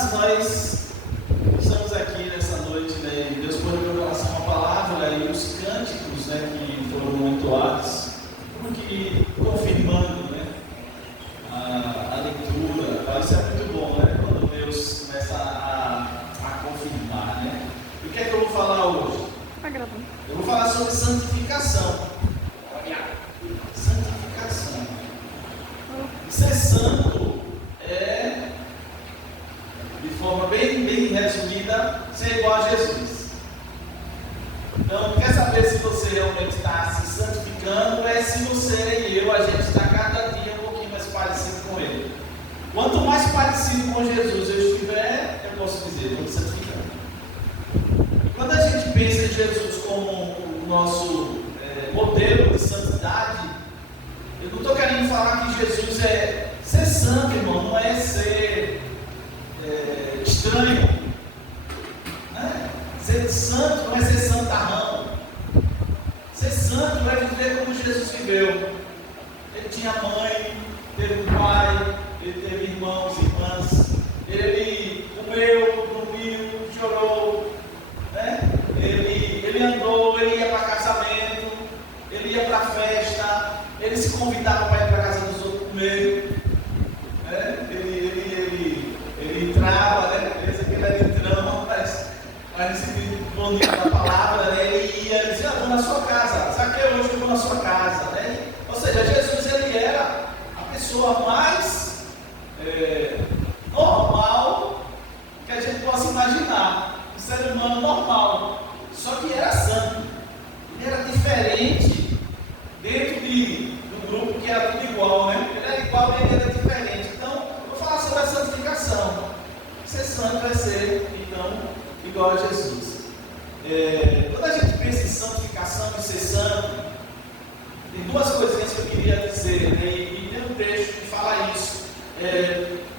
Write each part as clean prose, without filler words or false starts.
Mas nós estamos aqui nessa noite, né? Deus pôs no meu coração uma palavra e os cânticos, né, que foram entoados, que confirmando, né, a leitura. Isso é muito bom, né? Quando Deus começa a confirmar, né? E o que é que eu vou falar hoje? Eu vou falar sobre santificação. Santificação. Ser santo é, de forma bem resumida, ser igual a Jesus. Então, quer saber se você realmente está se santificando? É se você e eu, a gente está cada dia um pouquinho mais parecido com Ele. Quanto mais parecido com Jesus eu estiver, eu posso dizer, eu estou me santificando. Quando a gente pensa em Jesus como o nosso modelo de santidade, eu não estou querendo falar que Jesus é ser santo, irmão, não é ser estranho, né? Ser santo não é ser santarrão. Ser santo é viver como Jesus viveu. Ele tinha mãe, teve um pai, ele teve irmãos e irmãs, ele comeu, dormiu, chorou, né? Ele andou, ele ia para casamento, ele ia para festa, ele se convidava para ir para a casa dos outros comer, né? Ele entrava, né? Esse aqui era entrão, mas nesse bonito da palavra, né? Ele ia dizer, vou na sua casa, sabe que hoje eu vou na sua casa, né? Ou seja, Jesus, ele era a pessoa mais normal que a gente possa imaginar, um ser humano normal, só que era santo. Ele era diferente dentro do grupo que era tudo igual, né? Ele era igual, mas ele era diferente. Então, vou falar sobre a santificação. Ser santo é ser, então, igual a Jesus. Quando a gente pensa em santificação e ser santo, tem duas coisinhas que eu queria dizer, né? E tem um texto que fala isso.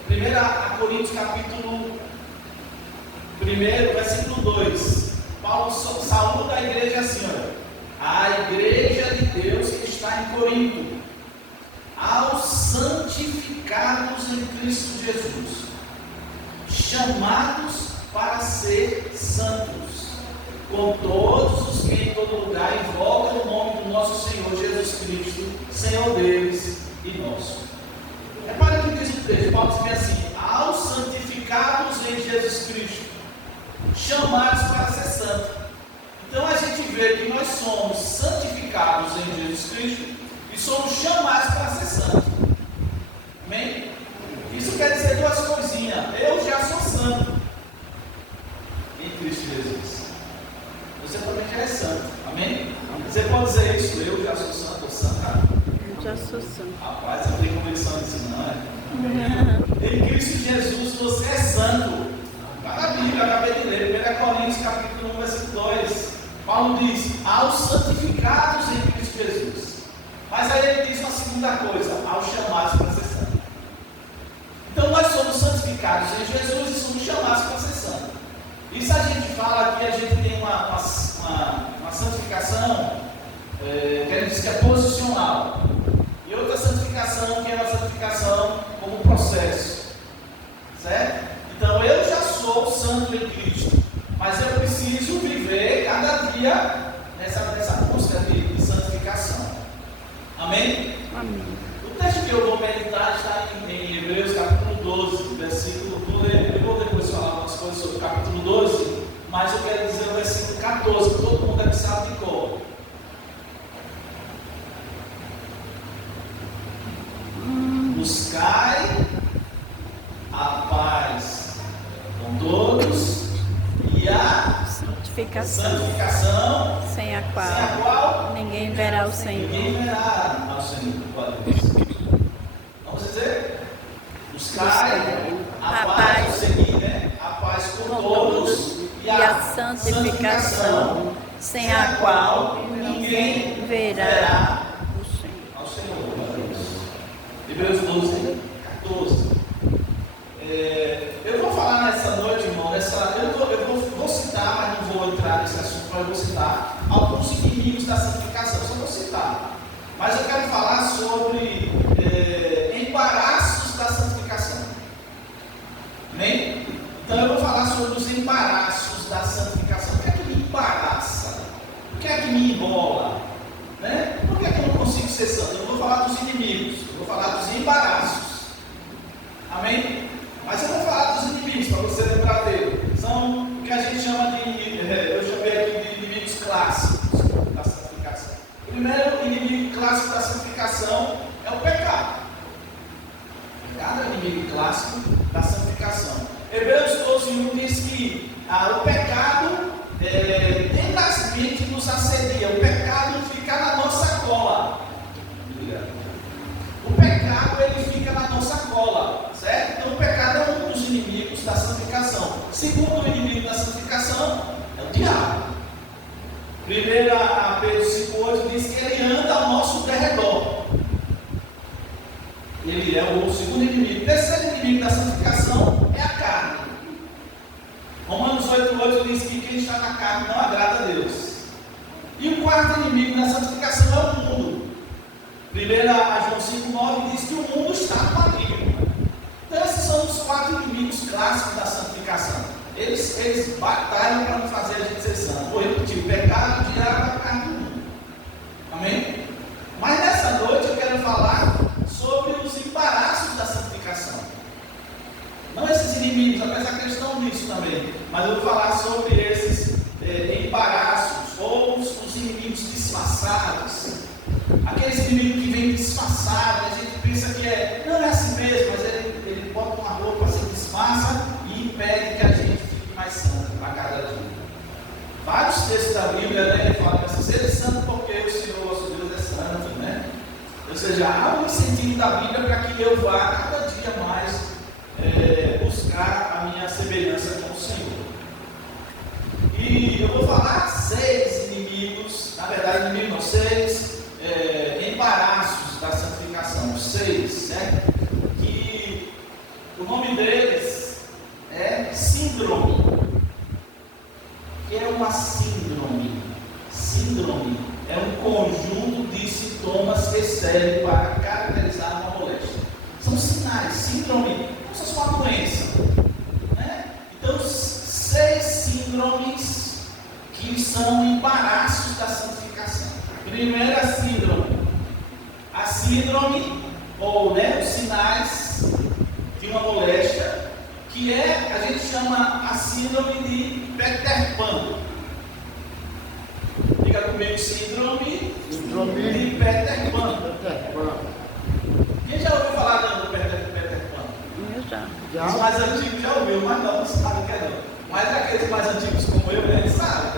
1 Coríntios capítulo 1, versículo 2. Paulo saúda a igreja assim, olha. A igreja de Deus que está em Corinto, aos santificados em Cristo Jesus, chamados para ser santos, com todos os que em todo lugar invocam o nome do nosso Senhor Jesus Cristo, Senhor deles e nosso. Repare o que diz o texto. Paulo diz assim: aos santificados em Jesus Cristo, chamados para ser santos. Então a gente vê que nós somos santificados em Jesus Cristo e somos chamados para ser santos. Amém? Isso quer dizer duas coisinhas. Eu já sou santo em Cristo Jesus. Você também já é santo. Amém? Você pode dizer isso? Eu já sou santo ou santa? Eu já sou santo. Rapaz, eu tenho convicção disso, não é? Em Cristo Jesus você é santo. Está na Bíblia, eu acabei de ler, 1 Coríntios capítulo 1, versículo 2. Paulo diz, aos santificados em Cristo Jesus. Mas aí ele diz uma segunda coisa, aos chamados para ser santo. Então nós somos santificados em Jesus e somos chamados para ser santo. Isso a gente fala aqui, a gente tem uma santificação, que a gente diz que é posicional. E outra santificação, que é uma santificação como processo. Certo? Então eu já sou santo em Cristo, mas eu preciso viver cada dia nessa busca de santificação. Amém? Amém. O texto que eu vou meditar está em Hebreus capítulo 12, versículo. Eu vou depois falar algumas coisas sobre o capítulo 12, mas eu quero dizer o versículo 14, que todo mundo deve saber de cor. Buscai a paz com todos e a santificação sem a qual ninguém verá o Senhor. Ninguém verá ao Senhor. Vamos dizer? Buscai a paz, vamos seguir, né? A paz com todos e a santificação, sem a qual ninguém verá ao Senhor. Hebreus 12, 14. Eu vou falar nessa noite, irmão, eu vou citar, mas não vou entrar nesse assunto, mas eu vou citar alguns inimigos da santificação, só vou citar. Mas eu quero falar sobre embaraços da santificação. Amém? pecado é o inimigo clássico da santificação. Hebreus 12:1 diz que o pecado tenazmente nos assedia. O pecado fica na nossa cola. O pecado ele fica na nossa cola, certo? Então o pecado é um dos inimigos da santificação. Segundo inimigo da santificação é o diabo. 1 Pedro 5,8 diz que ele anda ao nosso derredor. Ele é o segundo inimigo. O terceiro inimigo da santificação é a carne. Romanos 8,8 diz que quem está na carne não agrada a Deus. E o quarto inimigo da santificação é o mundo. 1 João 5,9 diz que o mundo está no maligno. Então esses são os quatro inimigos clássicos da santificação. Eles batalham para não fazer a gente ser santo. Vou repetir: o pecado, o diabo, a carne do mundo. Amém? Mas nessa noite eu quero falar sobre os embaraços da santificação. Não esses inimigos, apesar que eles estão nisso também. Mas eu vou falar sobre esses embaraços, ou os inimigos disfarçados. Aqueles inimigos que vêm disfarçados, a gente pensa que não é assim mesmo, mas ele bota uma roupa, se disfarça e impede que a gente fique mais santo a cada dia. Vários textos da Bíblia, né, falam assim: seja santo porque o Senhor, nosso Deus, é santo, né? Ou seja, há um incentivo da Bíblia para que eu vá cada dia mais buscar a minha semelhança com o Senhor. E eu vou falar 6 inimigos, na verdade, inimigos não, 6 embaraços da santificação, 6, certo? Que o nome deles é síndrome. Que é uma síndrome? Síndrome é um conjunto de sintomas que servem para caracterizar uma moléstia. São sinais, síndrome, como se fosse uma doença, né? Então, 6 síndromes que são embaraços da santificação. Primeira síndrome, a síndrome, ou os sinais de uma moléstia, que a gente chama a síndrome de Peter Pan. Diga comigo: síndrome de Peter Pan. Quem já ouviu falar do Peter Pan? Eu já. Os mais antigos já ouviu, mas não sabe o que é não. Mas aqueles mais antigos como eu, eles sabem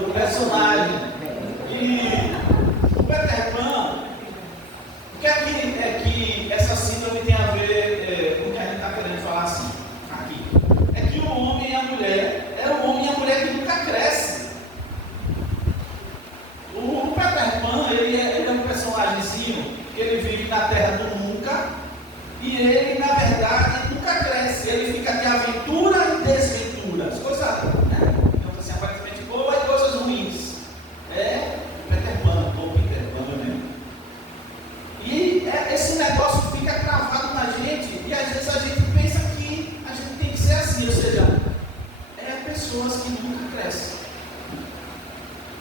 do personagem. E o Peter Pan, o que é que essa síndrome tem a ver com o que a gente está querendo falar assim, aqui? É que o homem e a mulher, é o homem e a mulher que nunca crescem. O Peter Pan, ele é um personagemzinho que ele vive na terra do nunca, e ele, na verdade, nunca cresce. Ele fica de aventura em desventura. As coisas, né? Então, assim, aparentemente boas e coisas ruins. Peter Pan, ou Peter Pan mesmo. E esse negócio fica cravado na gente, e às vezes a gente pensa que a gente tem que ser assim, ou seja, pessoas que nunca crescem.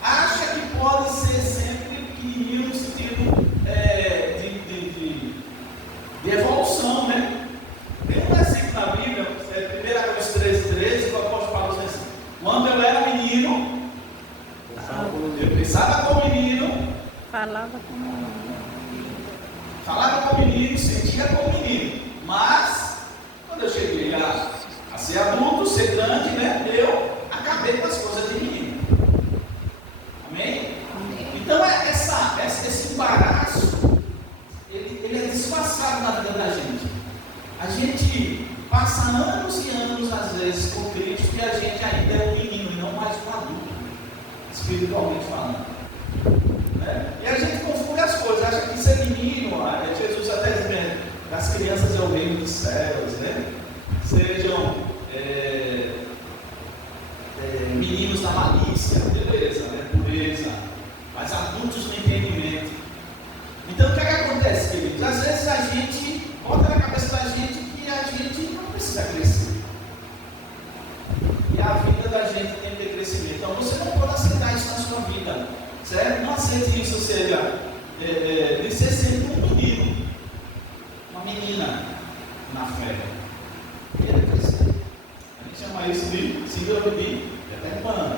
Acha que pode ser sempre pequenininho no sentido de evolução, né? Tem um versículo na Bíblia, 1 Coríntios 13:13, o apóstolo Paulo diz assim: quando eu era menino, eu pensava como menino, Falava como menino, sentia como menino, mas quando eu cheguei a ser adulto, ser grande, né, eu acabei com as coisas de menino. Amém? Então esse embaraço ele é disfarçado na vida da gente. A gente passa anos e anos às vezes com Cristo e a gente ainda é um menino e não mais um adulto, espiritualmente falando, né? E a gente confunde as coisas, acha que ser menino, Jesus até dizendo, das crianças é o reino dos céus, né? Sejam meninos da malícia, beleza, né? Pureza, mas adultos no entendimento. Então o que acontece, queridos? Às vezes a gente bota na cabeça da gente que a gente não precisa crescer. E a vida da gente tem que ter crescimento. Então você não pode aceitar isso na sua vida, certo? Não aceite isso, ou seja, de ser sempre um menino, uma menina na fé. Queira crescer. A gente chama isso de síndrome de Peter Pan,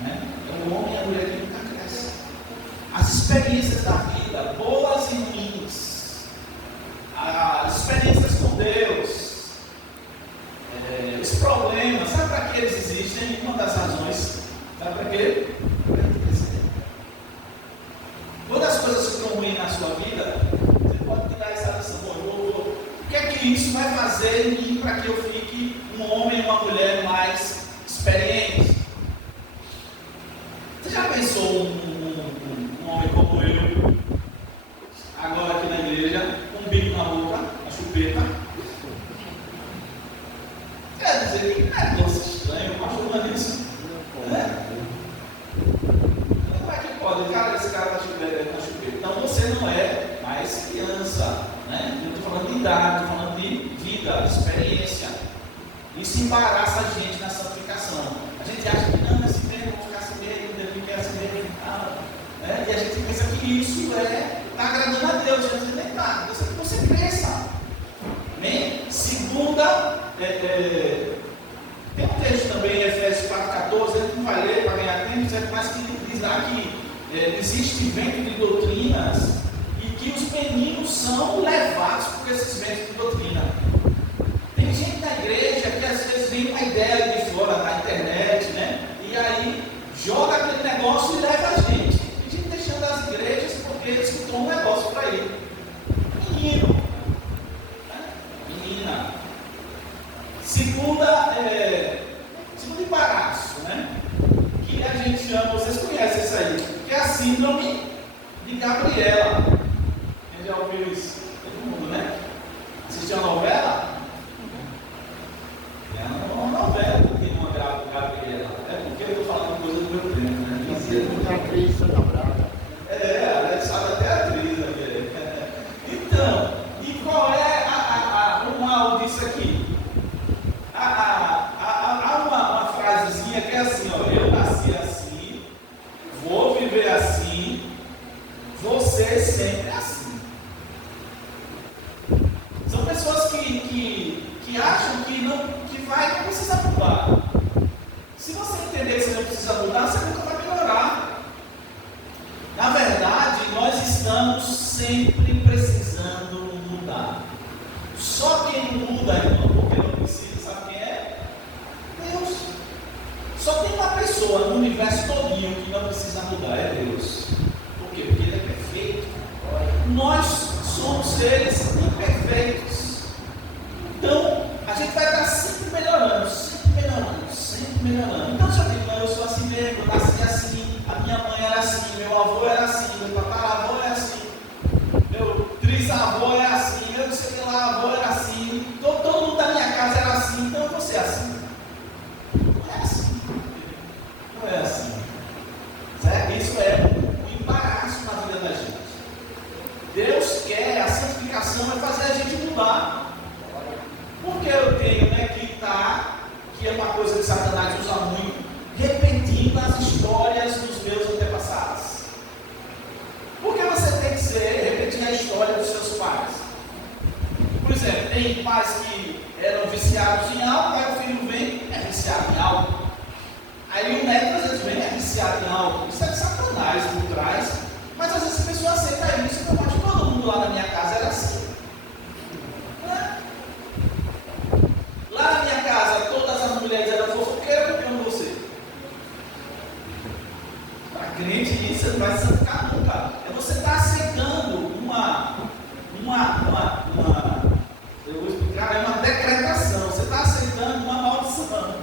né? É o homem e a mulher que nunca cresce. As experiências da vida, boas e ruins, as experiências com Deus, os problemas, sabe para que eles existem? Uma das razões, sabe para quê? Para crescer. Quando as coisas ficam ruins na sua vida, você pode tirar essa lição. O que é que isso vai fazer em mim para que eu fique um homem ou uma mulher mais experiente? Você já pensou um homem como eu, agora aqui na igreja, com um bico na boca, a chupeta? Quer dizer, que negócio estranho, imaginando isso. Como é que pode? Cara, esse cara está chupeta na chupeta. Então você não é mais criança, né? Eu não estou falando de idade, estou falando de vida, de experiência. Isso embaraça a gente na santificação. A gente acha que não, é assim mesmo, vou ficar assim mesmo, Deus quer assim mesmo e tal. Né? E a gente pensa que isso está agradando a Deus. A gente nem está. Deus quer que você cresça. Amém? Segunda, tem um texto também em Efésios 4,14, a gente não vai ler para ganhar tempo, mas que diz lá que existe vento de doutrinas e que os meninos são levados por esses ventos de doutrina. Tem gente na igreja que às vezes vem uma ideia de fora da internet, né? E aí joga aquele negócio e leva a gente. Tem gente deixando as igrejas porque escutou um negócio para ele. Menino, né? Menina. Segunda embaraço, né? Que a gente chama, vocês conhecem isso aí, que é a síndrome de Gabriela. Quem já ouviu isso? Todo mundo, né? Assistiu a novela? É uma novela que tem uma Gabriela. É porque eu estou falando coisa do meu tempo, né? Muita atriz da Braga. Ela sabe até a atriz aqui. Então, e qual é o mal disso aqui? Há uma frasezinha que é assim, ó, eu nasci assim, vou viver assim, você sempre é assim. São pessoas que acham que não precisa mudar. Se você entender que você não precisa mudar, você nunca vai melhorar. Na verdade, nós estamos sempre precisando mudar. Só quem não muda, irmão, porque não precisa, sabe quem é? Deus. Só tem uma pessoa no universo todinho que não precisa mudar, é Deus. Por quê? Porque Ele é perfeito. Nós somos seres imperfeitos. Então, a gente vai estar sempre melhorando, sempre melhorando, sempre melhorando. Então, se eu digo, eu sou assim mesmo, eu nasci assim, a minha mãe era assim, meu avô era assim, meu tataravô era assim, meu trisavô era assim, eu não sei o que lá, avô era assim, todo mundo da minha casa era assim, então eu vou ser assim. Não é assim. Não é assim. Certo? Isso é um embaraço na vida da gente. Deus quer, a santificação é fazer a gente mudar. Porque eu tenho que é uma coisa que Satanás usa muito, repetindo as histórias dos meus antepassados. Porque você tem que repetir a história dos seus pais. Por exemplo, tem pais que eram viciados em álcool, aí o filho vem, é viciado em álcool. Aí o neto às vezes vem, é viciado em álcool. Isso é de Satanás por trás. Mas às vezes a pessoa aceita isso, eu acho que todo mundo lá na minha casa era assim. Lá na minha casa, todas as mulheres eram fofoqueiras, porque eu não vou ser. Para crente, isso não vai se santificar nunca. É você estar aceitando eu vou explicar, é uma decretação. Você está aceitando uma maldição.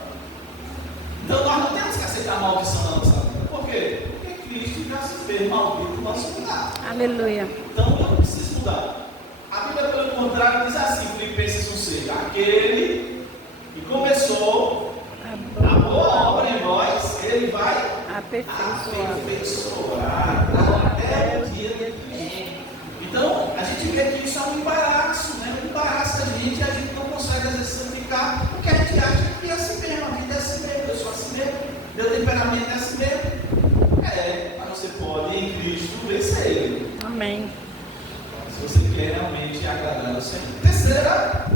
Então nós não temos que aceitar a maldição da nossa vida. Por quê? Porque Cristo já se fez maldito no nosso lugar. Aleluia. Então eu não preciso mudar. A Bíblia, pelo contrário, diz assim, Filipenses 1,6: aquele que começou a boa obra em vós, ele vai aperfeiçoar até o dia de Cristo. Então, a gente vê que isso é um embaraço, né? Um embaraço a gente não consegue às vezes santificar, porque a gente acha que é assim mesmo, a vida é assim mesmo, eu sou assim mesmo, meu temperamento é assim mesmo. Mas você pode em Cristo vencer ele. Amém. Se você quer realmente agradar ao Senhor. Terceira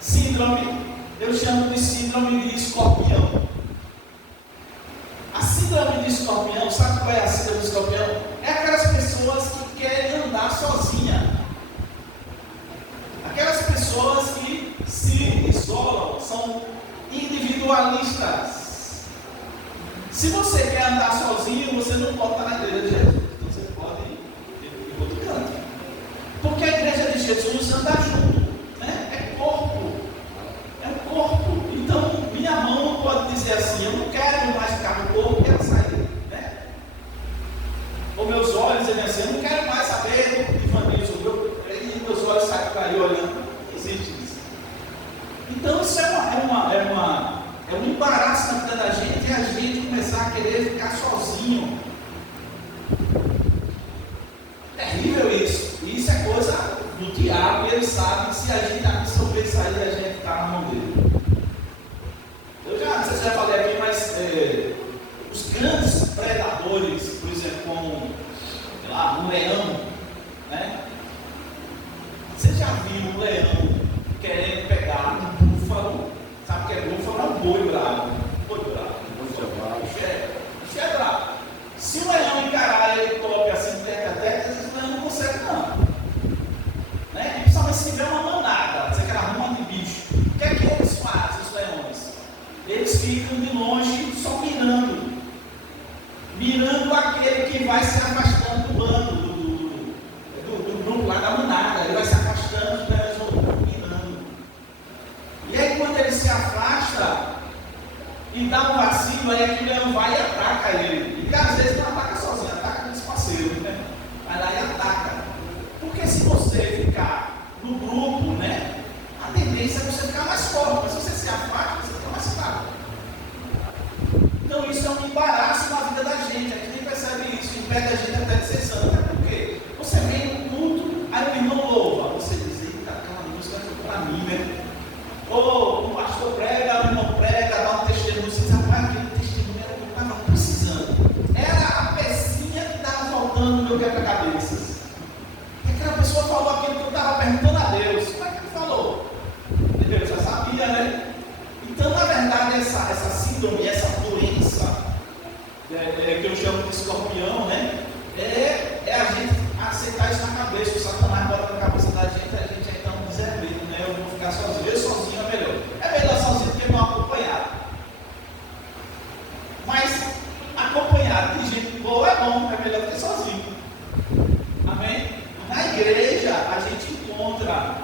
síndrome, eu chamo de síndrome de escorpião. A síndrome de escorpião, sabe qual é a síndrome de escorpião? É aquelas pessoas que querem andar sozinha. são individualistas. Se você quer andar sozinho, você não pode estar na igreja de Jesus. Então você pode ir em outro canto. Porque a igreja de Jesus anda junto, né? É corpo. É um corpo. Então, minha mão não pode dizer assim, eu não quero mais ficar no corpo, eu quero sair, né? Ou meus olhos dizem assim, eu não quero mais saber de evangelismo, e meus olhos saem para aí olhando. Não existe isso. Então, isso é um embaraço na vida da gente, e a gente começar a querer ficar sozinho. Terrível isso. E isso é coisa do diabo, e ele sabe que se a gente absorver isso aí, a gente está na mão dele. Eu já, não sei se já falei aqui, mas os grandes predadores, por exemplo, como, sei lá, um leão, né? Você já viu um leão querendo pegar um búfalo? Sabe o que é búfalo? É um boi bravo. Boi bravo. Isso é bravo. Se o leão encarar ele toque assim, tete a tete, o leão não consegue não. Né? E principalmente se tiver uma manada, você quer arrumar de bicho. O que é que eles fazem, os leões? Eles ficam de longe só mirando. Mirando aquele que vai se afastando do bando, do grupo lá da manada. Ele vai se afastando, os leões vão mirando. E aí quando ele se afasta e dá um vacilo, aí aquele leão vai e ataca ele. E às vezes não ataca sozinho, ataca com os parceiros, né? Vai lá e ataca. Porque se você ficar no grupo, né? A tendência é você ficar mais forte, mas se você se afasta, você fica mais fraco. Então isso é um embaraço na vida da gente. A gente nem percebe isso, impede a gente até de ser santo. Até porque você vem no culto, aí o irmão louva, você diz, eita, aquela música foi para mim, né? Ou o pastor prega, o irmão prega, dá um testemunho, você diz, rapaz, aquele testemunho era o que eu estava precisando. Era a pecinha que estava faltando no meu quebra-cabeças. E aquela pessoa falou aquilo que eu estava perguntando a Deus. Como é que ele falou? Deus já sabia, né? Então, na verdade, essa síndrome, essa doença, que eu chamo de escorpião, né? É a gente aceitar isso na cabeça. O Satanás bota na cabeça da gente, a gente então deservido, né? Eu vou ficar sozinho. Eu sozinho é melhor. É melhor sozinho do que mal acompanhado. Mas acompanhado de gente boa é bom, é melhor do que sozinho. Amém? Na igreja a gente encontra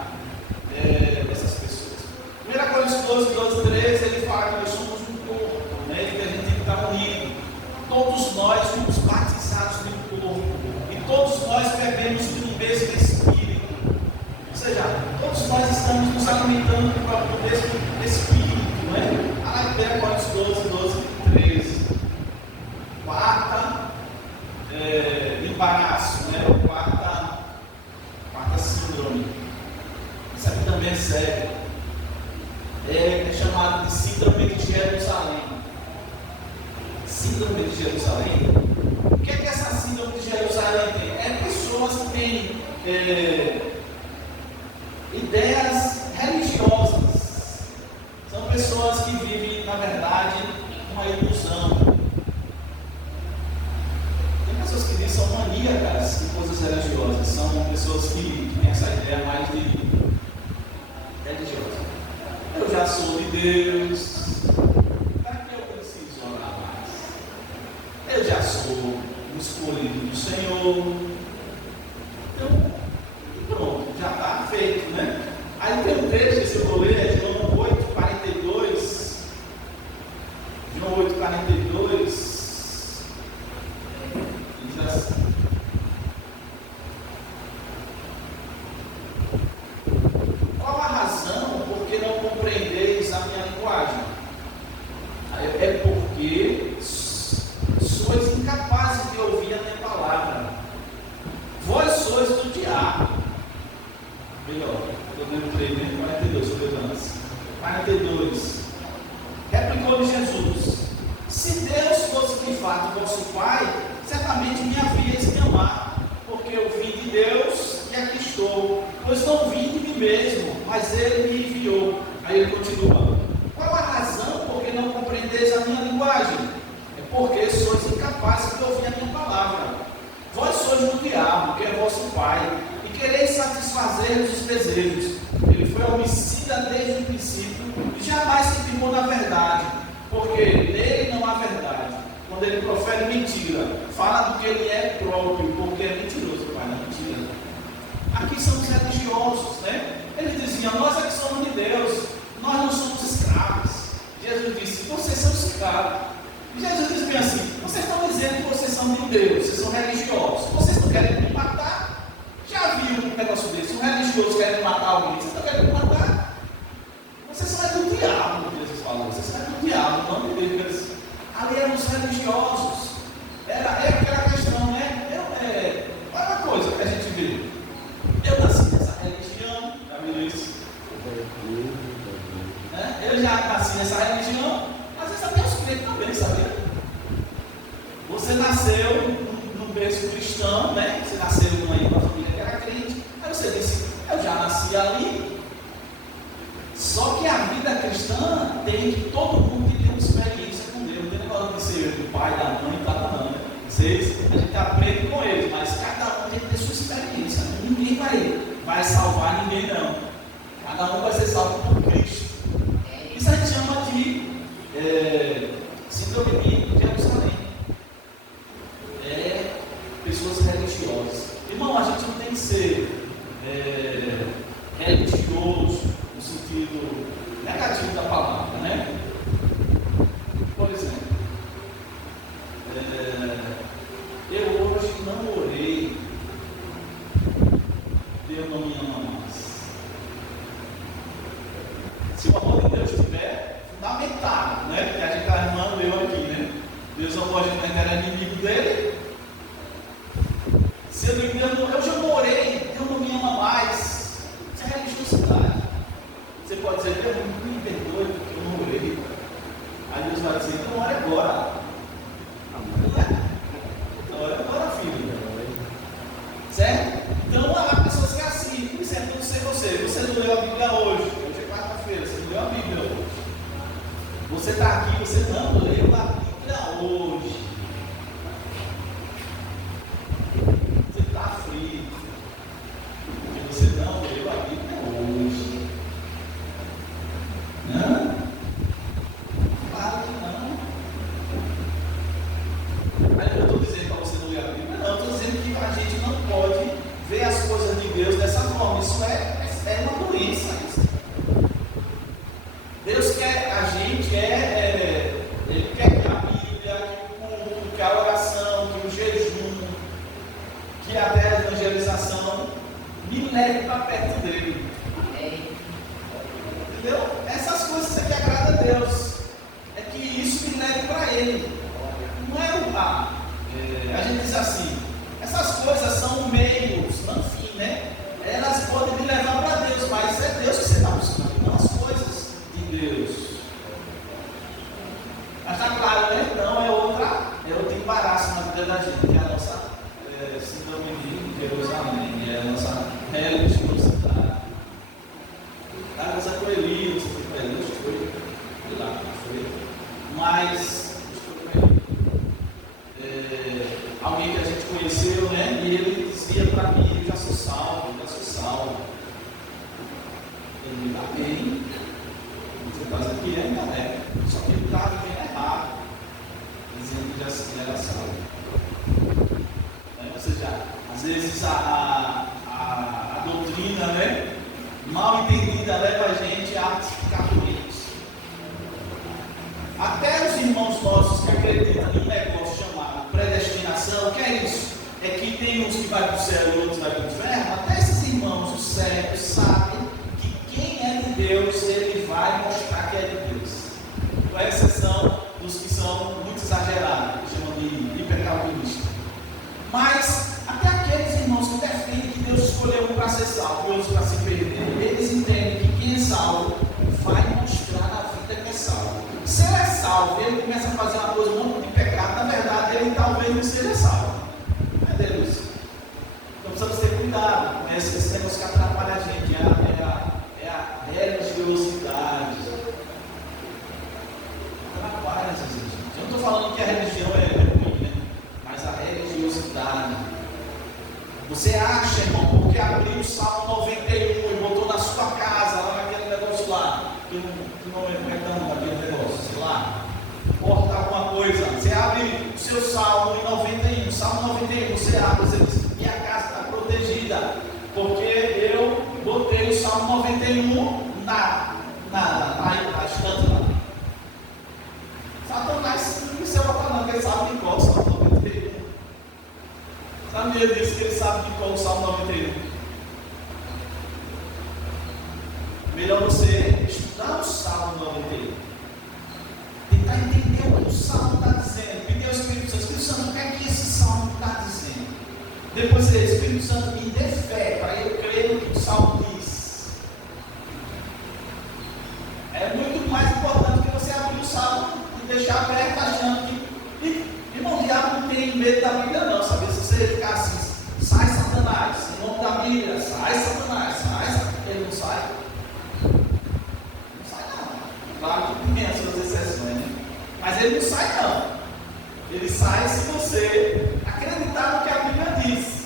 essas pessoas. 1 Coríntios 12, 13, ele fala que nós somos um corpo, né? Que a gente tem que estar unido. Todos nós somos batizados no corpo. E todos nós bebemos do mesmo Espírito. Ou seja, todos nós estamos nos alimentando do mesmo Espírito, né? A 1 Coríntios 12, 13. Quarta, embaraço, né? Quarta síndrome. Isso aqui também é sério. É chamado de síndrome de Jerusalém. Síndrome de Jerusalém. O que é que essa síndrome de Jerusalém tem? É pessoas que têm ideias religiosas. São pessoas que vivem, na verdade, uma ilusão. Tem pessoas que dizem que são maníacas de coisas religiosas. São pessoas que têm essa ideia mais de religiosa. Eu já sou de Deus. Para que eu preciso orar mais? Eu já sou um escolhido do Senhor. Então, pronto, já está feito, né? Aí tem um texto, esse eu vou ler, é João 8:42. João 8:42. Diz assim. Qual a razão por que não compreendeis a minha linguagem? É porque sois incapazes de ouvir a minha palavra. Vós sois do diabo. Melhor, eu lembrei, né? 42, foi antes. 42. Replicou-lhe Jesus: se Deus fosse de fato vosso Pai, certamente me havíeis de amar, porque eu vim de Deus e aqui estou. Pois não vim de mim mesmo, mas Ele me enviou. Aí ele continua: qual a razão por que não compreendeis a minha linguagem? É porque sois incapazes de ouvir a minha palavra. Vós sois do diabo, que é vosso pai, e quereis satisfazer os desejos. Ele foi homicida desde o princípio e jamais se firmou na verdade, porque nele não há verdade. Quando ele profere mentira, fala do que ele é próprio, porque é mentiroso, pai, não é mentira. Aqui são os religiosos, né? Eles diziam, nós é que somos de Deus, nós não somos escravos. Jesus disse, vocês são escravos. E Jesus disse bem assim, vocês estão dizendo que vocês são de Deus, vocês são religiosos, vocês não querem me matar? Já viu um negócio desse? Um religioso querendo matar alguém, vocês estão querendo me matar? Vocês são do diabo, Jesus falou, vocês são do diabo, não de Deus. Ali eram os religiosos, era aquela questão, né? Olha uma coisa que a gente vê. Eu nasci nessa religião, já viu isso? Eu já nasci nessa religião, mas essa tem os crentes também, sabia? Você nasceu num berço cristão, né? Você nasceu numa família que era crente, aí você disse, eu já nasci ali. Só que a vida cristã tem que todo mundo ter uma experiência com Deus. Não tem negócio de ser do pai, da mãe, da não. A gente aprende com eles, mas cada um tem que ter sua experiência. Ninguém vai salvar ninguém, não. Cada um vai ser salvo por Cristo. Isso a gente chama de síndrome de Jerusalém. Pessoas religiosas. Irmão, a gente não tem que ser religioso no sentido negativo da palavra, né? Por exemplo, eu hoje não orei, Deus não me ama mais. Se o amor de Deus estiver fundamentado, né? Porque a gente está irmão leu aqui, né? Deus amou a gente, mas era inimigo dele. Se eu já não orei, Deus não me ama mais. Isso é religiosidade. Você pode dizer, Deus me perdoe porque eu não orei. Aí Deus vai dizer, então ora agora. Então ora agora, filho. Certo? Então há pessoas que é assim, por exemplo, não sei você não leu a Bíblia hoje. Hoje é quarta-feira, você não leu a Bíblia hoje. Você está aqui, você não leu a Bíblia hoje. Você está frio. Porque você não leu a Bíblia hoje. Não? Claro que não. Mas eu estou dizendo para você não ler a Bíblia, não. Estou dizendo que a gente não pode ver as coisas de Deus dessa forma. Isso é uma doença. Deus quer a gente, Ele quer que a Bíblia, que o culto, que a oração, que o jejum, que até a evangelização me leve para perto dele. Entendeu? Essas coisas que agradam a Deus. É que isso me leve para Ele. Não é o a gente diz assim, essas coisas são meios, não fim, né? Elas podem me levar para Deus, mas é Deus que você está buscando, não as coisas de Deus. Mas está claro, né? Então é outro embaraço na vida da gente, que é a nossa síndrome de Jerusalém, que é a nossa religiosidade. Cara, você foi ali, você foi para ali, foi lá, foi. Mas alguém que a gente conheceu, né? E ele dizia para mim, eu já sou salvo, Ele está bem, você está aqui ainda é, só que ele está vivendo errado, dizendo que já era salvo. Ou seja, às vezes a doutrina, né? Mal entendida leva a gente a ficar doentes. Até os irmãos nossos que acreditam em um negócio chamado predestinação, que é isso? É que tem uns que vai para o céu e outros vai para o inferno. Até esses irmãos, os cegos, sabem que quem é de Deus, ele vai mostrar que é de Deus. Com exceção dos que são muito exagerados, que chamam de hipercalvinistas. Mas até aqueles irmãos que defendem que Deus escolheu um para ser salvo e outros para se perder, eles entendem que quem é salvo vai mostrar na vida que é salvo. Se ele é salvo, ele começa a fazer uma coisa, um monte de pecado, na verdade ele talvez não seja salvo. Não é Deus? Então precisamos ter cuidado com esse negócio que atrapalha a gente, é a religiosidade. Atrapalha a gente. Eu não estou falando que a religião é ruim, né? Mas a religiosidade. Você acha, irmão, porque abriu o Salmo 91 e botou na sua casa, lá 91 na estante lá. Satanás não precisa botar não, porque ele sabe de qual o Salmo 91. Sabe, ele disse que ele sabe de qual o Salmo 91. Melhor você estudar o Salmo 91. Tentar entender o que o Salmo está dizendo. Pedir ao Espírito Santo, Espírito Santo, o que é que esse Salmo está dizendo? Depois, Espírito Santo, me dê fé para eu crer no que o Salmo diz. É muito mais importante que você abrir o Salmo e deixar aberto achando que irmão, o diabo não tem medo da Bíblia não, sabe? Se você ficar assim, sai Satanás, em nome da Bíblia, sai Satanás, ele não sai. Não sai não. Claro que tem as suas exceções, né? Mas ele não sai não. Ele sai se você acreditar no que a Bíblia diz.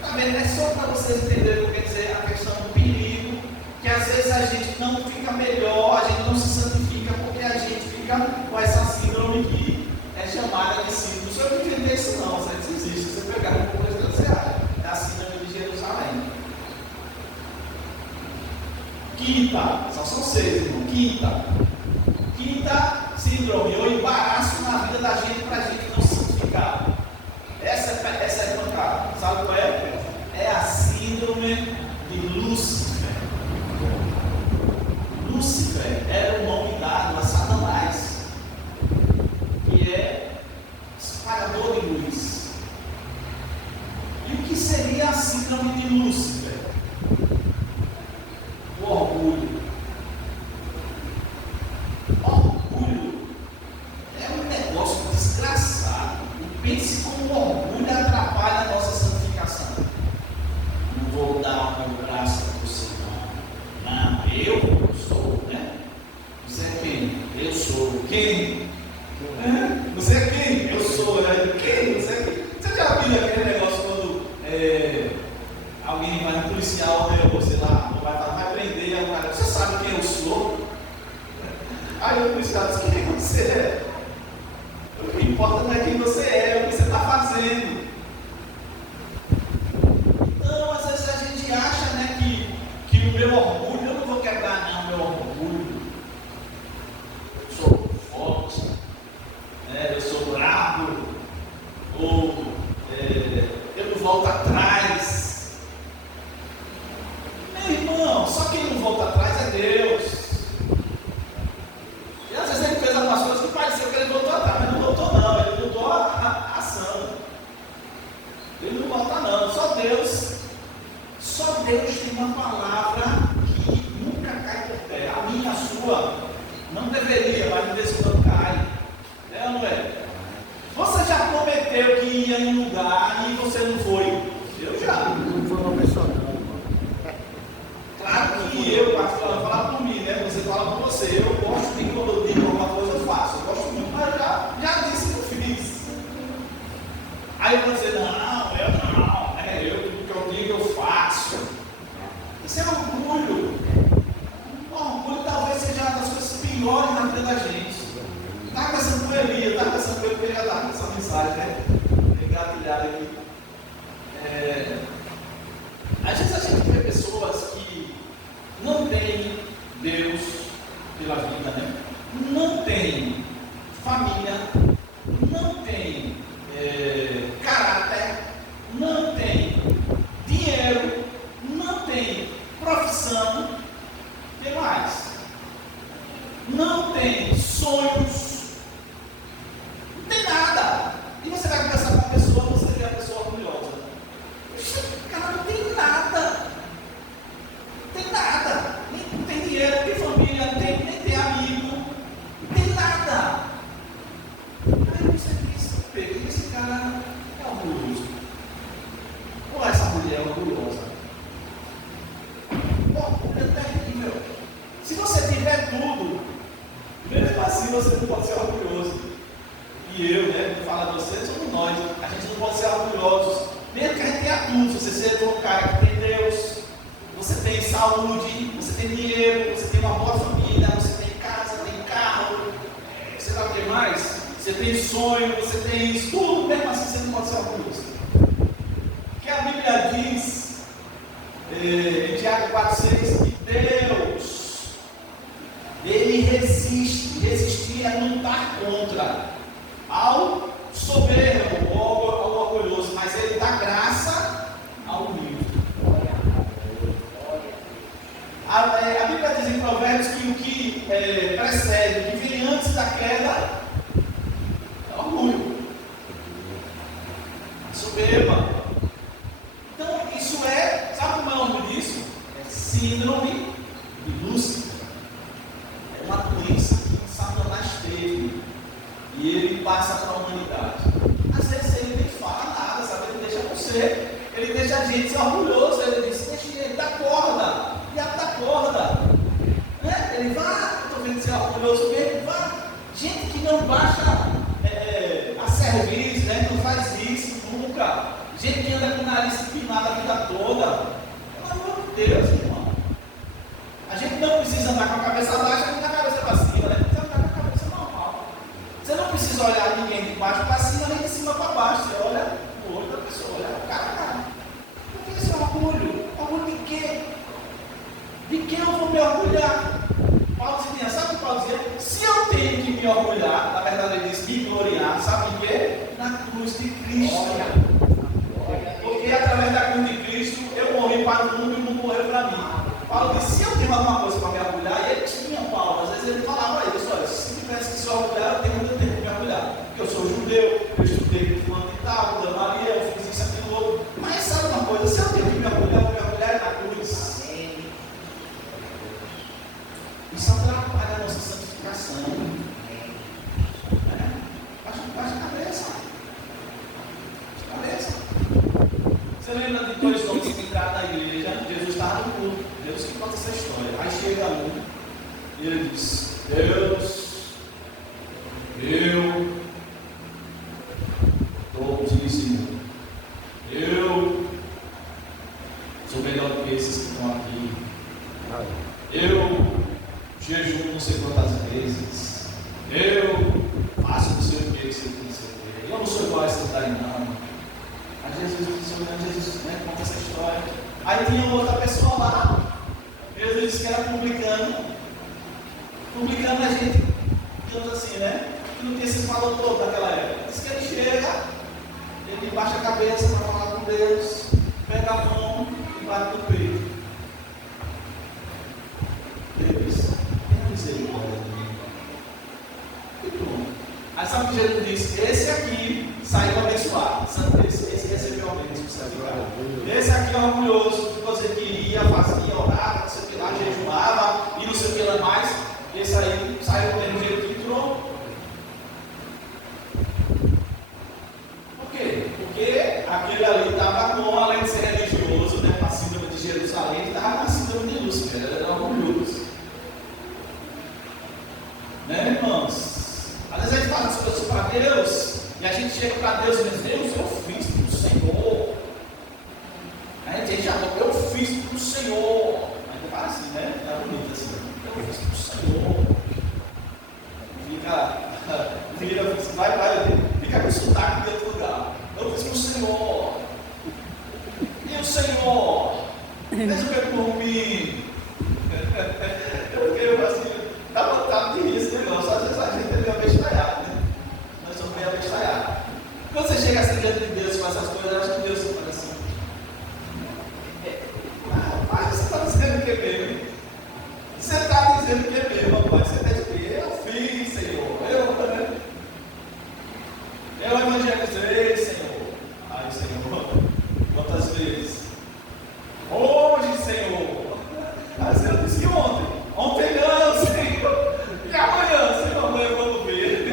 Tá vendo? É só para vocês entenderem o que quer dizer a questão do perigo, que às vezes a gente não fica melhor, a gente não se santifica porque a gente fica com essa síndrome que é chamada de síndrome. Se eu não entender isso não, isso existe. Se você pegar um pouco de você acha, é a síndrome de Jerusalém. Quinta, só são 6, irmão. Quinta síndrome, ou embaraço na vida da gente para a gente não se santificar. Essa é pancada. Sabe qual é? É a síndrome de Lúcifer. Lúcifer era o nome dado a Satanás, que é espalhador de luz. E o que seria a síndrome de Lúcifer? O orgulho. Orgulho é um negócio desgraçado. E pense como o orgulho atrapalha a nossa santificação. Não vou dar o meu braço para você, não. Eu sou, né? Você é quem? Eu sou. Quem? Você é quem? Eu sou. Quem? Você é quem? Você já viu aquele negócio quando alguém vai no policial, né? Você lá, vai prender, aí o cara, você sabe quem eu sou? Aí o policial diz, quem você é? O que importa não é quem você é o que você está fazendo. Então, às vezes a gente acha, né, que o meu orgulho, eu não vou quebrar não, meu orgulho. Eu sou forte, né, eu sou bravo, ou eu não volto atrás. Meu irmão, só quem não volta atrás é Deus. E às vezes ele fez algumas coisas que pareceu que ele voltou atrás, mas não voltou não, ele mudou a ação. Ele não volta não, só Deus tem uma palavra que nunca cai por terra. A minha, a sua, não deveria, mas de vez em quando cai. É ou não é? Você já prometeu que ia em um lugar e você não foi? Eu já. Não foi uma pessoa não. Claro que eu, particularmente, falar por mim, né? Você fala por você. Eu gosto de quando eu digo alguma coisa, eu faço. Eu gosto muito, mas já disse que eu fiz. Aí você, não, eu não. O que eu digo, eu faço. Isso é orgulho. O orgulho talvez seja uma das coisas piores na vida da gente. Está conversando com ele, está conversando com ele, porque ele já está com essa mensagem, né? Engatilhada aqui. Às vezes a gente vê pessoas que não têm Deus pela vida, né? Não têm família, não têm caráter, não têm dinheiro, não têm profissão, o que mais? Não tem sonhos, não tem nada. E você vai conversar com a pessoa, você vê a pessoa orgulhosa. Cara, não tem nada. Não tem nada. Não tem dinheiro, não tem família, nem tem amigo. Não tem nada. Aí você diz, esse cara é orgulhoso. Ou essa mulher é orgulhosa. Orgulho é terrível. Se você tiver tudo, mesmo assim você não pode ser orgulhoso. E eu, né, que fala você, somos nós. A gente não pode ser orgulhosos. Mesmo que a gente tenha tudo, se você for um cara que tem Deus, você tem saúde, você tem dinheiro, você tem uma boa família, você tem casa, tem carro, você sabe o que mais? Você tem sonho, você tem isso, tudo, mesmo assim você não pode ser orgulhoso. Porque a Bíblia diz, em Tiago 4,6, que Deus, Ele resistir é lutar contra ao soberbo ou ao orgulhoso, mas Ele dá graça ao humilde. A Bíblia diz em Provérbios que o que precede, o que vem antes da queda, é orgulho, a soberba. Então, isso sabe como é o nome disso? É síndrome de Lúcifer. É uma doença que Satanás teve e ele passa para a humanidade. Às vezes ele nem fala nada, sabe? Ele deixa você, ele deixa a gente ser orgulhoso. Ele diz: deixa ele, dá corda, e ela dá corda, né? Ele vai, eu estou vendo ser orgulhoso mesmo, vai. Gente que não baixa a serviço, né? Não faz isso nunca. Gente que anda com o nariz empinado a vida toda. Pelo amor de Deus, irmão. A gente não precisa andar com a cabeça baixa nem com a cabeça para cima, né? Precisa andar com a cabeça normal. Você não precisa olhar ninguém de baixo para cima nem de cima para baixo. Você olha o olho da pessoa, olha o cara. Por que esse orgulho? Orgulho de quê? De quem eu vou me orgulhar? Paulo dizia, sabe o que Paulo dizia? Se eu tenho que me orgulhar, na verdade ele diz me gloriar, sabe em quê? Na cruz de Cristo. Porque através da cruz de Cristo eu morri para o mundo e o mundo morreu para mim. Paulo disse: se eu tenho alguma coisa para me orgulhar, e ele tinha, Paulo, às vezes ele falava isso: olha, se tivesse que se orgulhar, eu tenho muito tempo para me orgulhar. Porque eu sou judeu, eu estudei com fulano e tal, com Maria, eu fiz isso, aquilo, outro. Mas sabe uma coisa? Se eu tenho que me orgulhar, eu vou me orgulhar na cruz. Isso atrapalha a nossa santificação. Baixa a cabeça. Você lembra de dois homens que entraram na igreja? Jesus estava no culto. Deus que conta essa história. Aí chega um e ele diz: Deus, eu dou o dízimo. Eu sou melhor do que esses que estão aqui. Eu jejum não sei quantas vezes. Eu faço não sei o que você tem que ser. Eu não sou igual a esse daí, não. Aí Jesus conta essa história. Aí tinha outra pessoa lá. Jesus disse que era publicano. Publicano a gente, digamos assim, né? Que não tinha esses valores todos naquela época. Diz que ele chega, ele baixa a cabeça para falar com Deus, pega a mão e bate no peito. Deus, tenha misericórdia de mim. E pronto. Aí sabe o que Jesus disse? Esse aqui saiu abençoado. Esse recebeu a bênção. Esse aqui é orgulhoso, que você queria, fazia, orava, não sei o que lá, jejuava e não sei o que lá mais. Esse aí saiu do mesmo jeito que entrou. Por quê? Porque aquele ali estava com, além de ser religioso, né, com a síndrome de Jerusalém, estava com a síndrome de Lúcifer, ele era orgulhoso. Né, irmãos? Às vezes a gente fala as coisas para Deus e a gente chega para Deus e diz: Deus, eu fiz para o Senhor. A gente já falou: eu fiz para o Senhor. A gente fala assim, né? Tá bonito assim. Eu fiz para o Senhor. Fica com sotaque de outro lugar. Eu fiz para o Senhor. E o Senhor resolveu por mim. Eu fiquei assim, dá vontade de rir esse negócio. Às vezes a gente é meio abestalhado, né? Nós somos meio abestalhados. Quando você chega assim diante de Deus com essas coisas, eu acho que Deus fala assim: rapaz, você está dizendo que é mesmo? Você está dizendo que é mesmo, rapaz? Você está dizendo que eu fiz, Senhor. Eu evangelizei, Senhor. Ai, Senhor, quantas vezes? Hoje, Senhor. Mas eu disse que ontem. Ontem não, Senhor. E amanhã, Senhor, amanhã eu vou ver.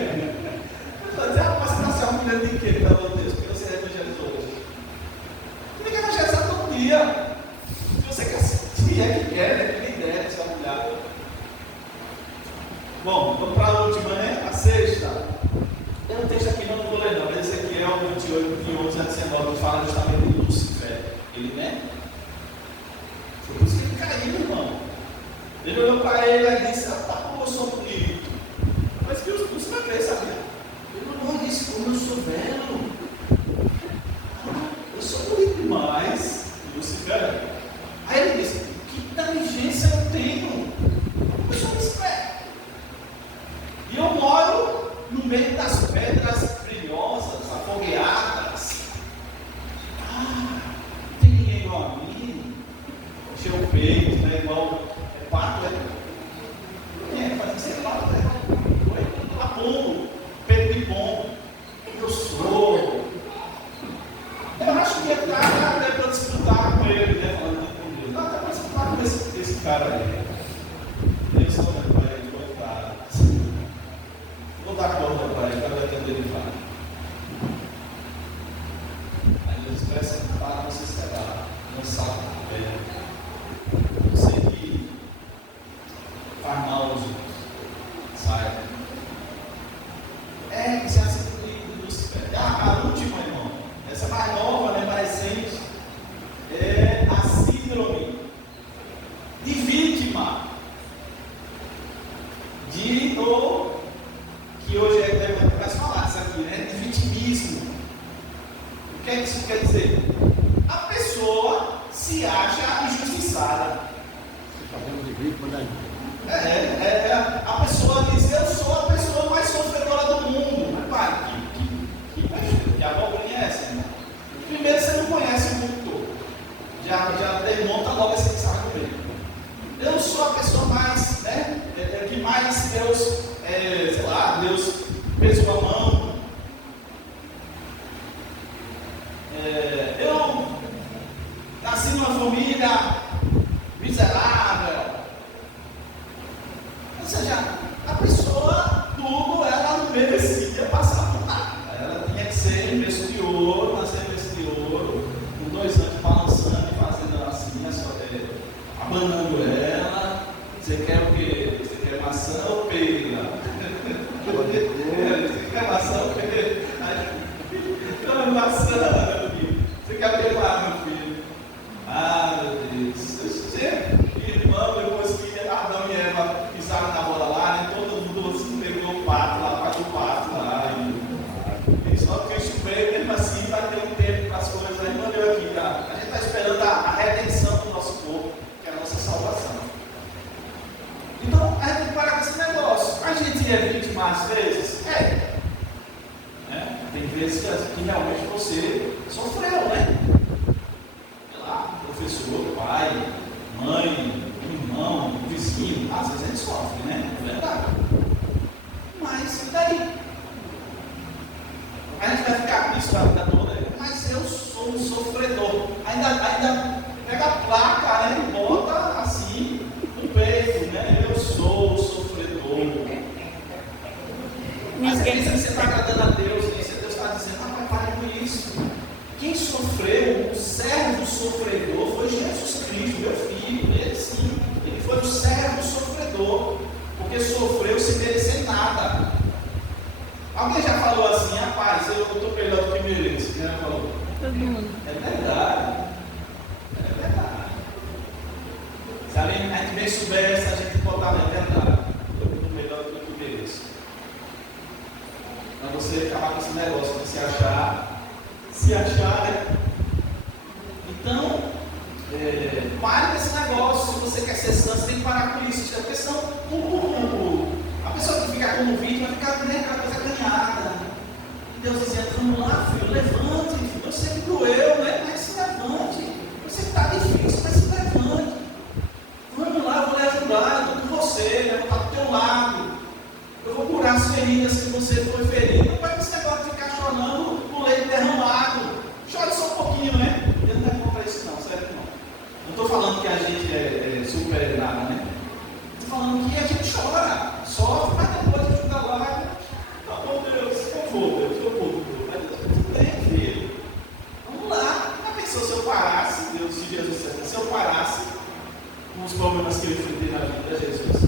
Eu estou dizendo: rapaz, você está se orgulhando de quê, pelo Deus? Porque você evangelizou hoje. Você tem que evangelizar todo dia. Se você quer sentir, é que quer, né? Que nem ideia de se orgulhar. Bom, vamos para a última, né? A sexta. Tem um texto aqui, não vou ler não, mas esse aqui é o 28, 21, 19, que fala justamente de Lúcifer. Ele, né? Foi por isso que ele caiu, irmão. Ele olhou para ele e disse: como eu sou bonito. Mas que os Lúcifer fez, sabia? Ele olhou e disse: como eu sou velho. Eu sou bonito demais. Lúcifer. Aí ele peregrino, uma pessoa esperta. E eu moro no meio das pedras brilhosas, afogueadas. Não tem ninguém igual a mim. Encheu o peito, né? Igual pato, né? Quem é que faz isso? Pato, né? Oi? Apolo, peito de pombo. Eu sou. Eu acho que dá até para disputar com ele, né? Falando com Deus. Dá até para disputar com esse cara aí. Eu sou para ele, coitado. Vou dar conta para ele, para ver até ele vai. Aí Deus expressa para você esperar. Não sabe bem. Você que faz mal aos outros. Sai. É, isso é assim do espelho. A última, irmão. Essa mais nova, né, mais recente, é a síndrome de vítima de dor, que hoje é mais falado isso aqui, né, de vitimismo. O que é que isso quer dizer? A pessoa se acha injustiçada. Você está vendo de vítima, né? A pessoa diz, eu sou a pessoa mais sofredora do mundo. Mas pai, que abobrinha é essa, irmão? Primeiro, você não conhece o mundo todo. Já desmonta logo esse saco dele. Eu sou a pessoa mais, né? Que mais Deus, sei lá, Deus pesou a mão. Eu nasci numa família miserável. Ou seja, a pessoa, tudo, ela não merecia passar por nada. Ela tinha que ser em berço de ouro, nascer em berço de ouro, com 2 anos balançando e fazendo assim, abanando ela. Você quer o quê? Você quer maçã ou pera? Você quer maçã ou pera? Não, maçã, meu filho. Você quer o que lá, meu filho? Ah, meu Deus. Irmão, depois que Adão e Eva pisaram na bola lá, né? Todo mundo assim, pegou o pato lá, faz o pato lá. E só que Cristo veio, mesmo assim, vai ter um tempo para as coisas aí. Mandou aqui, tá? A gente está esperando a redenção do nosso povo, que é a nossa salvação. Então, a gente tem que parar com esse negócio. A gente é vítima às vezes? É. Tem vezes que realmente você sofreu, né? Sei lá, professor, pai, mãe, irmão, vizinho, às vezes a gente sofre, né? É verdade. Mas, e daí? A gente vai ficar com isso a vida toda. Mas eu sou um sofredor. Ainda pega a placa, né? E bota assim no peito, né? Eu sou um sofredor. Mas é isso que você está agradando a Deus, né? Deus está dizendo, pare com isso. Quem sofreu, o servo sofredor, foi Jesus Cristo, meu filho. Ele sim, ele foi o servo sofredor, porque sofreu sem merecer nada. Alguém já falou assim, rapaz, eu estou melhor do que mereço? Quem já falou? Todo mundo. É verdade. É verdade. Se a gente bem soubesse, a gente botava, é verdade. Eu estou melhor do que mereço. Para você acabar com esse negócio de se achar, né? Então, pare com esse negócio. Se você quer ser santo, você tem que parar com isso. Porque senão, a pessoa que fica como vítima fica aquela coisa ganhada. E Deus dizendo, vamos lá, filho, levante, filho. Eu sei que doeu, né? Mas se levante. Eu sei que está difícil, mas se levante. Vamos lá, eu vou lhe ajudar, eu estou com você, eu vou estar do teu lado. Eu vou curar as feridas que você foi ferido. Não vai com esse negócio de ficar chorando o leite derramado. Chore só um pouquinho, né? Ele não é contra isso não, certo não? Não estou falando que a gente é super nada, né? Estou falando que a gente chora, sofre, mas depois ajuda lá. Tá bom, Deus, eu vou. Tudo bem, filho. Vamos lá. Já pensou se eu parasse, Deus, se Jesus dissesse, se eu parasse com os problemas que eu enfrentei na vida de Jesus?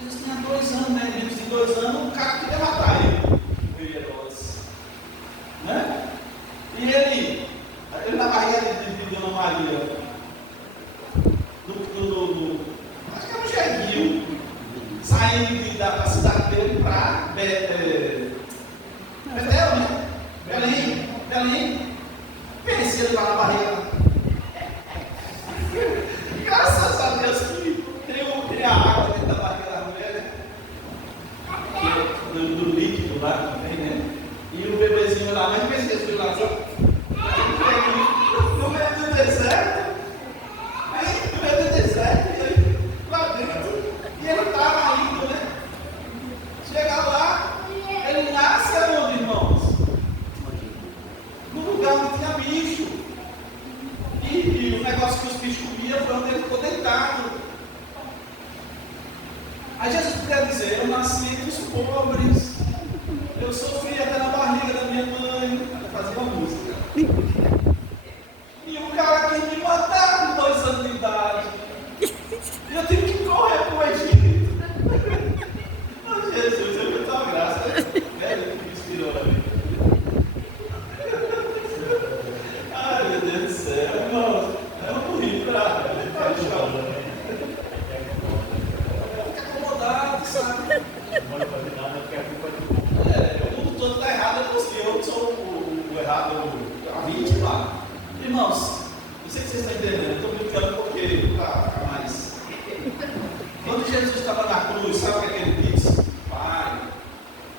Jesus tinha 2 anos, né? Menos de 2 anos, o cara queria matar ele. Veio Herodes. Né? E ele na barriga de Dona Maria, acho que era um jeguinho, saindo da cidade dele para Betel, né? Belém. Pense, ele lá na barriga. Graças a Deus que Aí Jesus podia dizer: eu nasci dos pobres, eu sofri até na barriga da minha mãe. Fazer uma música. E o cara quis me matar com 2 anos de idade. E eu tive que correr para o Egito. Oh, Jesus, eu vou dar uma graça. Ele me inspirou ali. Ai, meu Deus do céu, irmão. Eu não ri pra chorar. Fica acomodado, sabe? Não pode fazer nada porque a culpa O mundo todo está errado, eu sou o errado, a vítima lá. Irmãos, não sei se vocês estão entendendo, estou brincando porque fica mais. Quando Jesus estava na cruz, sabe o que ele disse? Pai,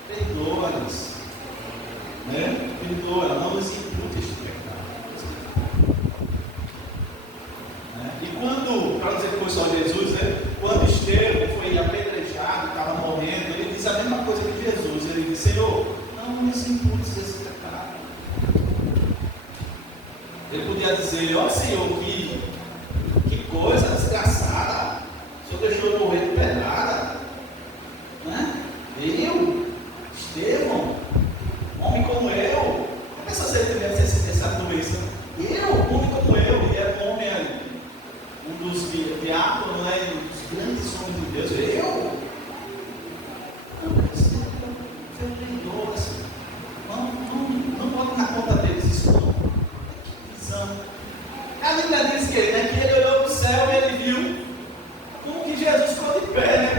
perdoa-nos, né? Perdoa, não nos impute este pecado. Né? E quando, para dizer que foi só Jesus, né? Quando Estevão foi apedrejado, estava morrendo, ele disse a mesma coisa que Jesus. Ele disse: Senhor, não nos imputes esse pecado. Ele podia dizer: ó Senhor, que coisa desgraçada, o Senhor deixou eu morrer de pedrada, né? Eu, Estevão, homem como eu, como é que você tivesse essa doença? Eu, homem como eu, e era um homem, um dos diáconos, né? Um dos grandes homens de Deus, eu? Não bota na conta deles isso não. Que visão. A Bíblia diz que ele olhou para o céu e ele viu como que Jesus ficou de pé, né?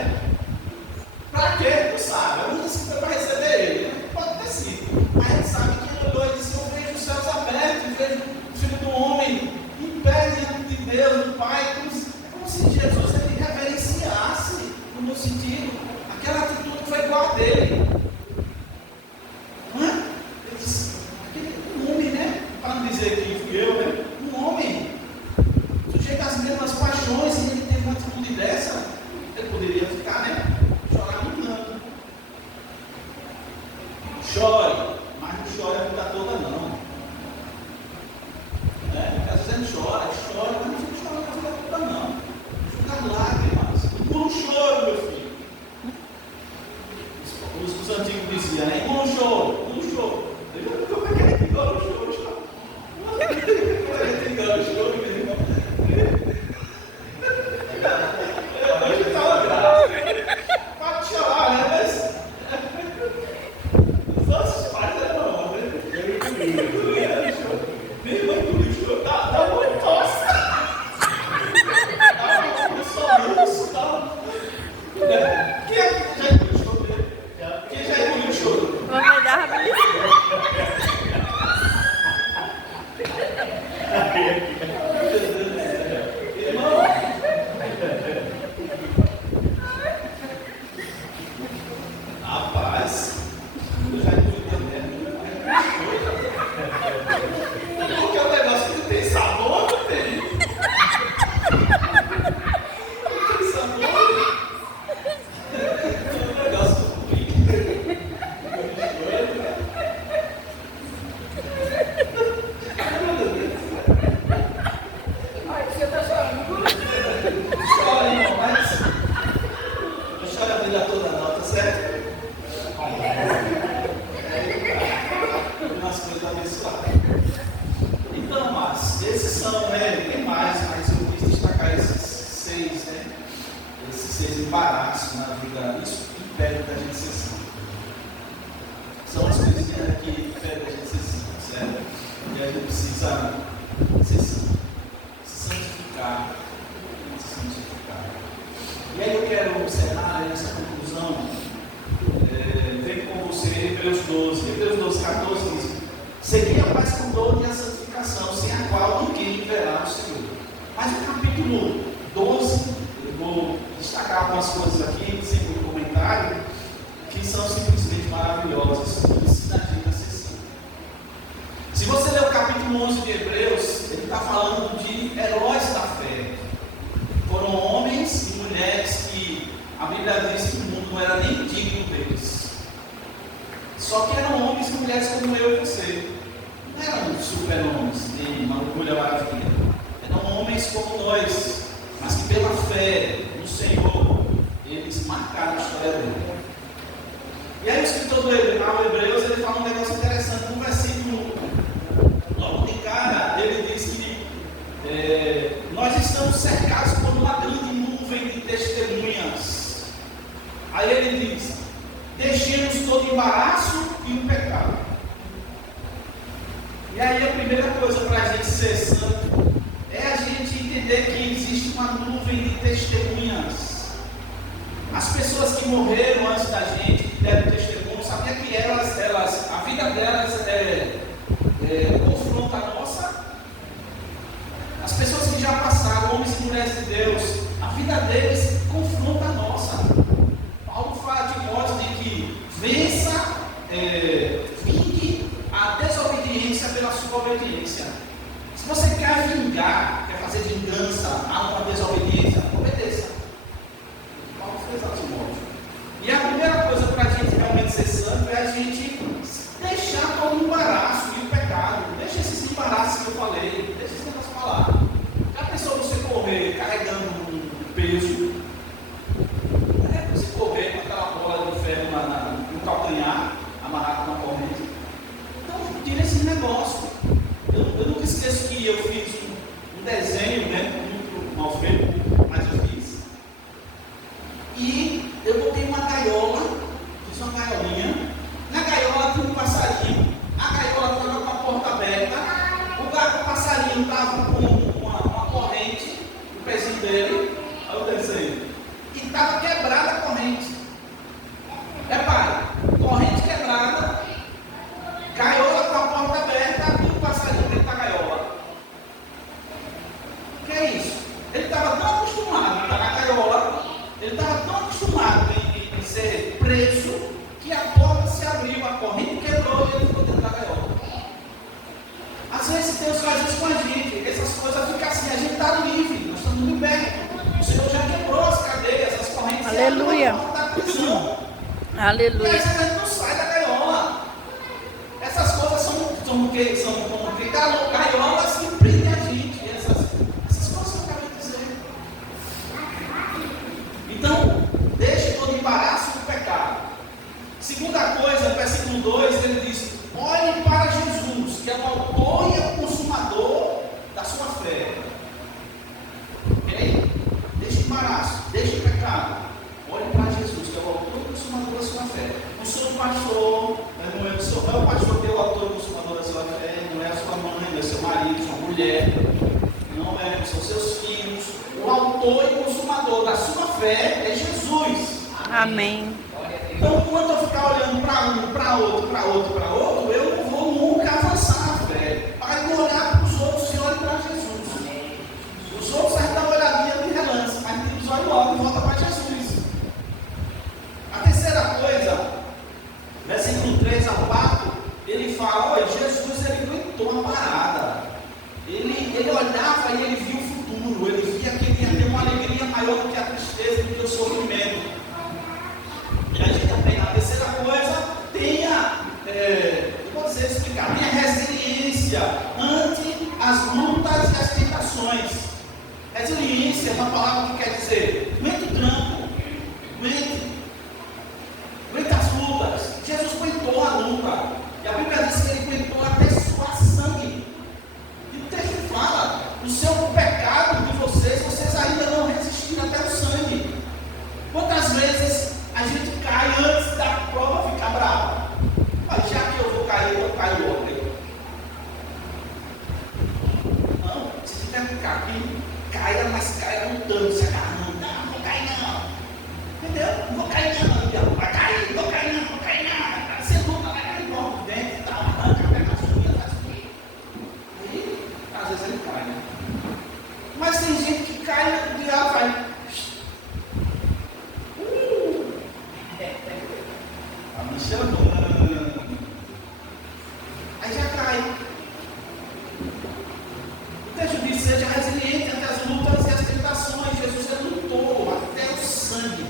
Para quê? Não sabe. Eu não disse que foi para receber ele, né? Pode ter sido. Mas ele sabe que ele olhou e disse: eu vejo os céus abertos, vejo o Filho do Homem em pé diante de Deus, do Pai. É como se Jesus ele reverenciasse, no meu sentido. Aquela atitude foi igual a dele. Não é? Ele disse: um homem, né? Para não dizer que fui eu, né? Um homem, sujeito às mesmas paixões, e ele teve uma atitude dessa, ele poderia ficar, né? Chorar no canto. Chore, mas não chore a vida toda, não. Às vezes a gente chora, mas não fica chorando a vida toda, não. Fica lágrimas. Engula o choro, meu filho. Os antigos diziam, né? Engula o choro, engula o choro. Como é que a gente engula o choro? Como é que a gente engula o choro, meu irmão? Hoje está uma graça. Pode chorar, né? Mas os nossos pais não, né? Minha irmã engoliu o choro. Dá uma tosse. Dá um soluço. Quem é que já engoliu o choro dele? Quem já engoliu o choro? Vamos dar rapidinho. Irmão, rapaz, eu já engoli também. Porque é um negócio que não tem sabor, não tem. Não tem sabor. É um negócio ruim. Chora, irmão, mas não chora a vida toda não, tá certo? Umas coisas abençoadas. Então, mas esses são, né? Tem mais, mas eu quis destacar esses 6, né? Esses 6 embaraços na vida, isso impede da gente ser santo. São as coisas que impedem da gente ser santo, certo? E a gente precisa ser santo, se santificar. E aí eu quero encerrar essa conclusão, vendo com você Hebreus 12. Hebreus 12, 14 diz: segui a paz com toda e a santificação, sem a qual ninguém verá o Senhor. Mas no capítulo 12, eu vou destacar algumas coisas aqui, sem muito comentário, que são simplesmente maravilhosas, que ensinam a gente a ser santo. Se você ler o capítulo 11 de Hebreus, ele está falando de heróis da fé. Foram homens e mulheres que a Bíblia diz que o mundo não era nem digno deles. Só que eram homens e mulheres como eu e você. Não eram super-homens, nem uma Mulher Maravilha. Eram homens como nós, mas que pela fé no Senhor, eles marcaram a história dele. E aí o escritor do Hebreus, ele fala um negócio interessante. No versículo, logo de cara, ele diz que nós estamos cercados por uma grande nuvem de testemunhas. Aí ele diz: deixemos todo embaraço e o pecado. E aí a primeira coisa para a gente ser santo é a gente entender que existe uma nuvem de testemunhas. As pessoas que morreram antes da gente, que deram testemunho, sabia que a vida delas confronta a nossa? As pessoas que já passaram, homens e mulheres de Deus, a vida deles confronta a nossa. Paulo fala a Timóteo de que vença, vingue a desobediência pela sua obediência. Se você quer vingar, quer fazer vingança a uma desobediência, obedeça. Paulo fez a Timóteo. E a primeira coisa para a gente realmente ser santo é a gente deixar todo o embaraço e o pecado. Deixa esses embaraços que eu falei, deixa esses negócios falar. Já pensou você correr carregando um peso? Você correr com aquela bola de ferro no calcanhar, amarrado na corrente. Então, tira esse negócio. Eu nunca esqueço que eu fiz um desenho, muito mal feito, mas eu fiz. E eu botei uma gaiola, fiz uma gaiolinha. Na gaiola tinha um passarinho. A gaiola estava com a porta aberta. O passarinho estava com uma corrente no pezinho dele. Olha o desenho. E estava quebrada a corrente. Repare, corrente quebrada, gaiola com a porta aberta e o passarinho dentro da gaiola. O que é isso? Ele estava tão acostumado a estar na gaiola, ele estava tão acostumado em ser preso, que a porta se abriu, a corrente quebrou e ele ficou dentro da gaiola. Às vezes Deus faz isso com a gente, essas coisas ficam assim, a gente está livre, nós estamos libertos. O Senhor já quebrou as cadeias, as correntes. Aleluia. Aleluia. E às vezes a gente não sai da gaiola. Essas coisas são como que gaiolas que prendem a gente. Essas coisas que eu acabei de dizer. Então, deixe todo embaraço do pecado. Segunda coisa, no versículo 2, ele diz: olhe para Jesus, que é o autor e o consumador da sua fé. Ok? Deixe o embaraço, deixe o pecado. Olhe para Jesus, que é o autor e o consumador da sua fé. Não sou o pastor, não é o pastor que é o autor e o consumador da sua fé, não é a sua mãe, não é seu marido, sua mulher, não são seus filhos. O autor e consumador da sua fé é Jesus. Amém. Então, quando eu ficar olhando para outro, eu não vou nunca avançar na fé. Para de olhar para os outros e olhe para Jesus. Os outros ainda dão uma olhadinha de relance, mas tem os olhos logo e volta para Jesus. A terceira coisa, versículo 3 ao 4, ele fala: olha, Jesus ele aguentou a parada. Ele olhava e ele via o futuro, ele via que ele ia ter uma alegria maior do que a tristeza, do que o sofrimento. E a gente também, a terceira coisa, tenha resiliência ante as lutas e as tentações. Resiliência é uma palavra que quer dizer aguenta o tranco, aguenta as lutas. Jesus aguentou a luta, e a Bíblia diz que ele aguentou até suar sangue. E o texto fala: o seu pecado de vocês ainda não resistiram até o sangue. Quantas vezes a gente cai antes da prova ficar brava? Mas já que eu vou cair, eu caio logo. Não, se tiver que cair, caia, mas caia lutando, se agarrando. Não vou cair não. Entendeu? Não vou cair não. Vai cair, não vou cair não, vou cair não. Você luta, vai cair logo dentro e tal, arranca, pega as unhas, faz tudo. Aí, às vezes ele cai, né? Mas tem gente que cai e ela vai. A me chamando. Aí já cai. O texto diz: seja resiliente ante as lutas e as tentações. Jesus lutou até o sangue.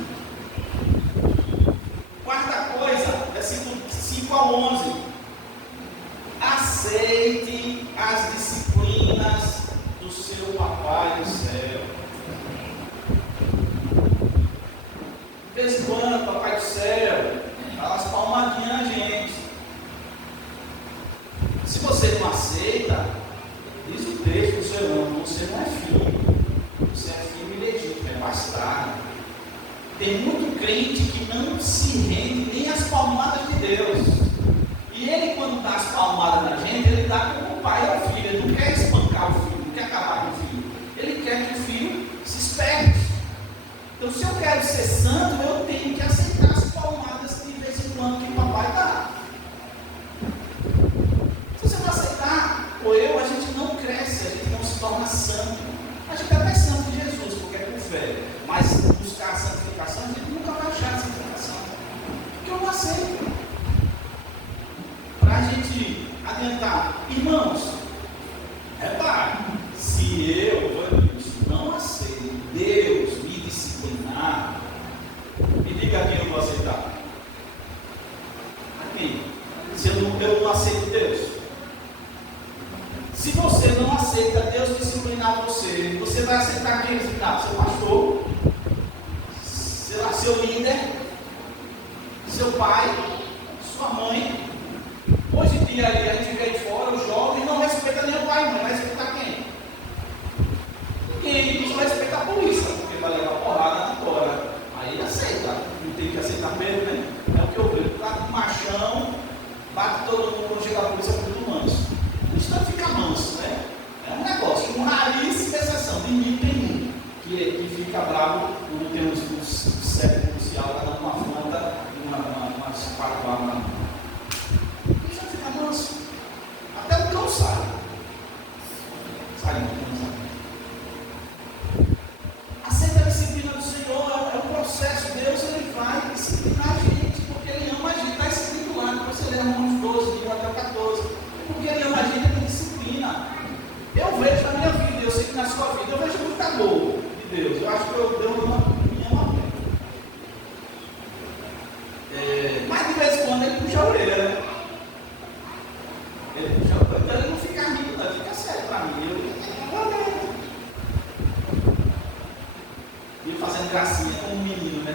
vez em quando, Papai do Céu, dá umas palmadinhas a gente. Se você não aceita, diz o texto do seu nome, você não é filho. Você é filho ilegítimo, é bastardo. Tem muito crente que não se rende nem às palmadas de Deus. E ele, quando dá as palmadas na gente, ele dá como o pai ao filho. Ele não quer espancar o filho, não quer acabar com o filho. Ele quer que o filho se esperte. Então, se eu quero ser santo, eu tenho que aceitar as palmadas de vez em quando que o papai dá. Se você não aceitar, ou eu, a gente não cresce, a gente não se torna santo. A gente até é santo de Jesus, porque é por fé. Mas buscar a santificação, a gente nunca vai achar a santificação. Porque eu não aceito. Para a gente adiantar, irmãos, repare, se eu, não aceito Deus me disciplinar, me diga a quem eu vou aceitar. A quem? Se eu não aceito Deus. Se você não aceita Deus disciplinar você, você vai aceitar quem disciplinar? Seu pastor, sei lá, seu líder, seu pai, sua mãe. Hoje em dia a gente vê de fora, o jovem não respeita nem o pai e mãe, vai respeitar quem? Ninguém, só respeita a polícia, porque vai levar porrada na tora. Aí aceita, não tem que aceitar mesmo, né? É o que eu vejo, tá com machão, bate todo mundo quando chega a polícia, muito manso. Isso não fica manso, né? É um negócio, uma raríssima exceção, de mim tem um, que fica bravo quando tem um sério policial, está dando uma afronta, uma espátula na mão. Isso não fica manso. Até o cão sai. Sai, não sai. Aceita a disciplina do Senhor, é um processo. Deus ele vai disciplinar a gente, porque Ele ama a gente. Está escrito lá, depois você lê Romanos 12, de 1 até o 14. Porque Ele ama a gente, Ele disciplina. Eu vejo na minha vida, eu sei que na sua vida, eu vejo muito amor de Deus. Eu acho que Deus me ama muito. Mas de vez em quando Ele puxa a orelha, né? Ele puxa a orelha. Então Ele não fica rindo, não, fica sério para mim. E fazendo gracinha com um menino, né?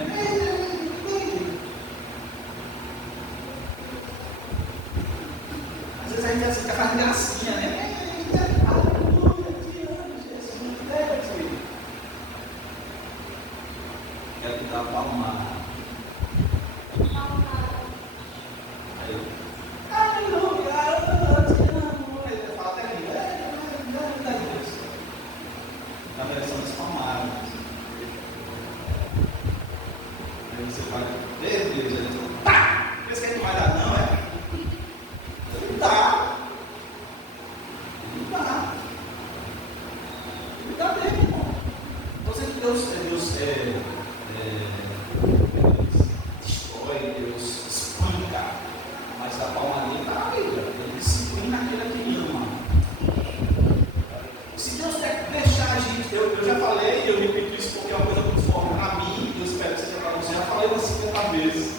Às vezes a gente fica fazendo gracinha, né? Aleluia, te amo, Jesus. Quero te dar palmada. Aí, aleluia, eu te amo. Ele fala até aqui, na versão das palmadas. Aí você fala, meu Deus, ele fala, pá! Pensa que a gente vai dar, não, é? Não dá. Não dá. Não dá mesmo, irmão. Então, Deus destrói, Deus espanca, mas a palmaria está aí, Ele disciplina aquele que ama. Se Deus quer deixar a gente, eu já falei, eu repito isso porque é uma coisa muito forte para mim, eu espero que seja para você, já falei umas 50 vezes,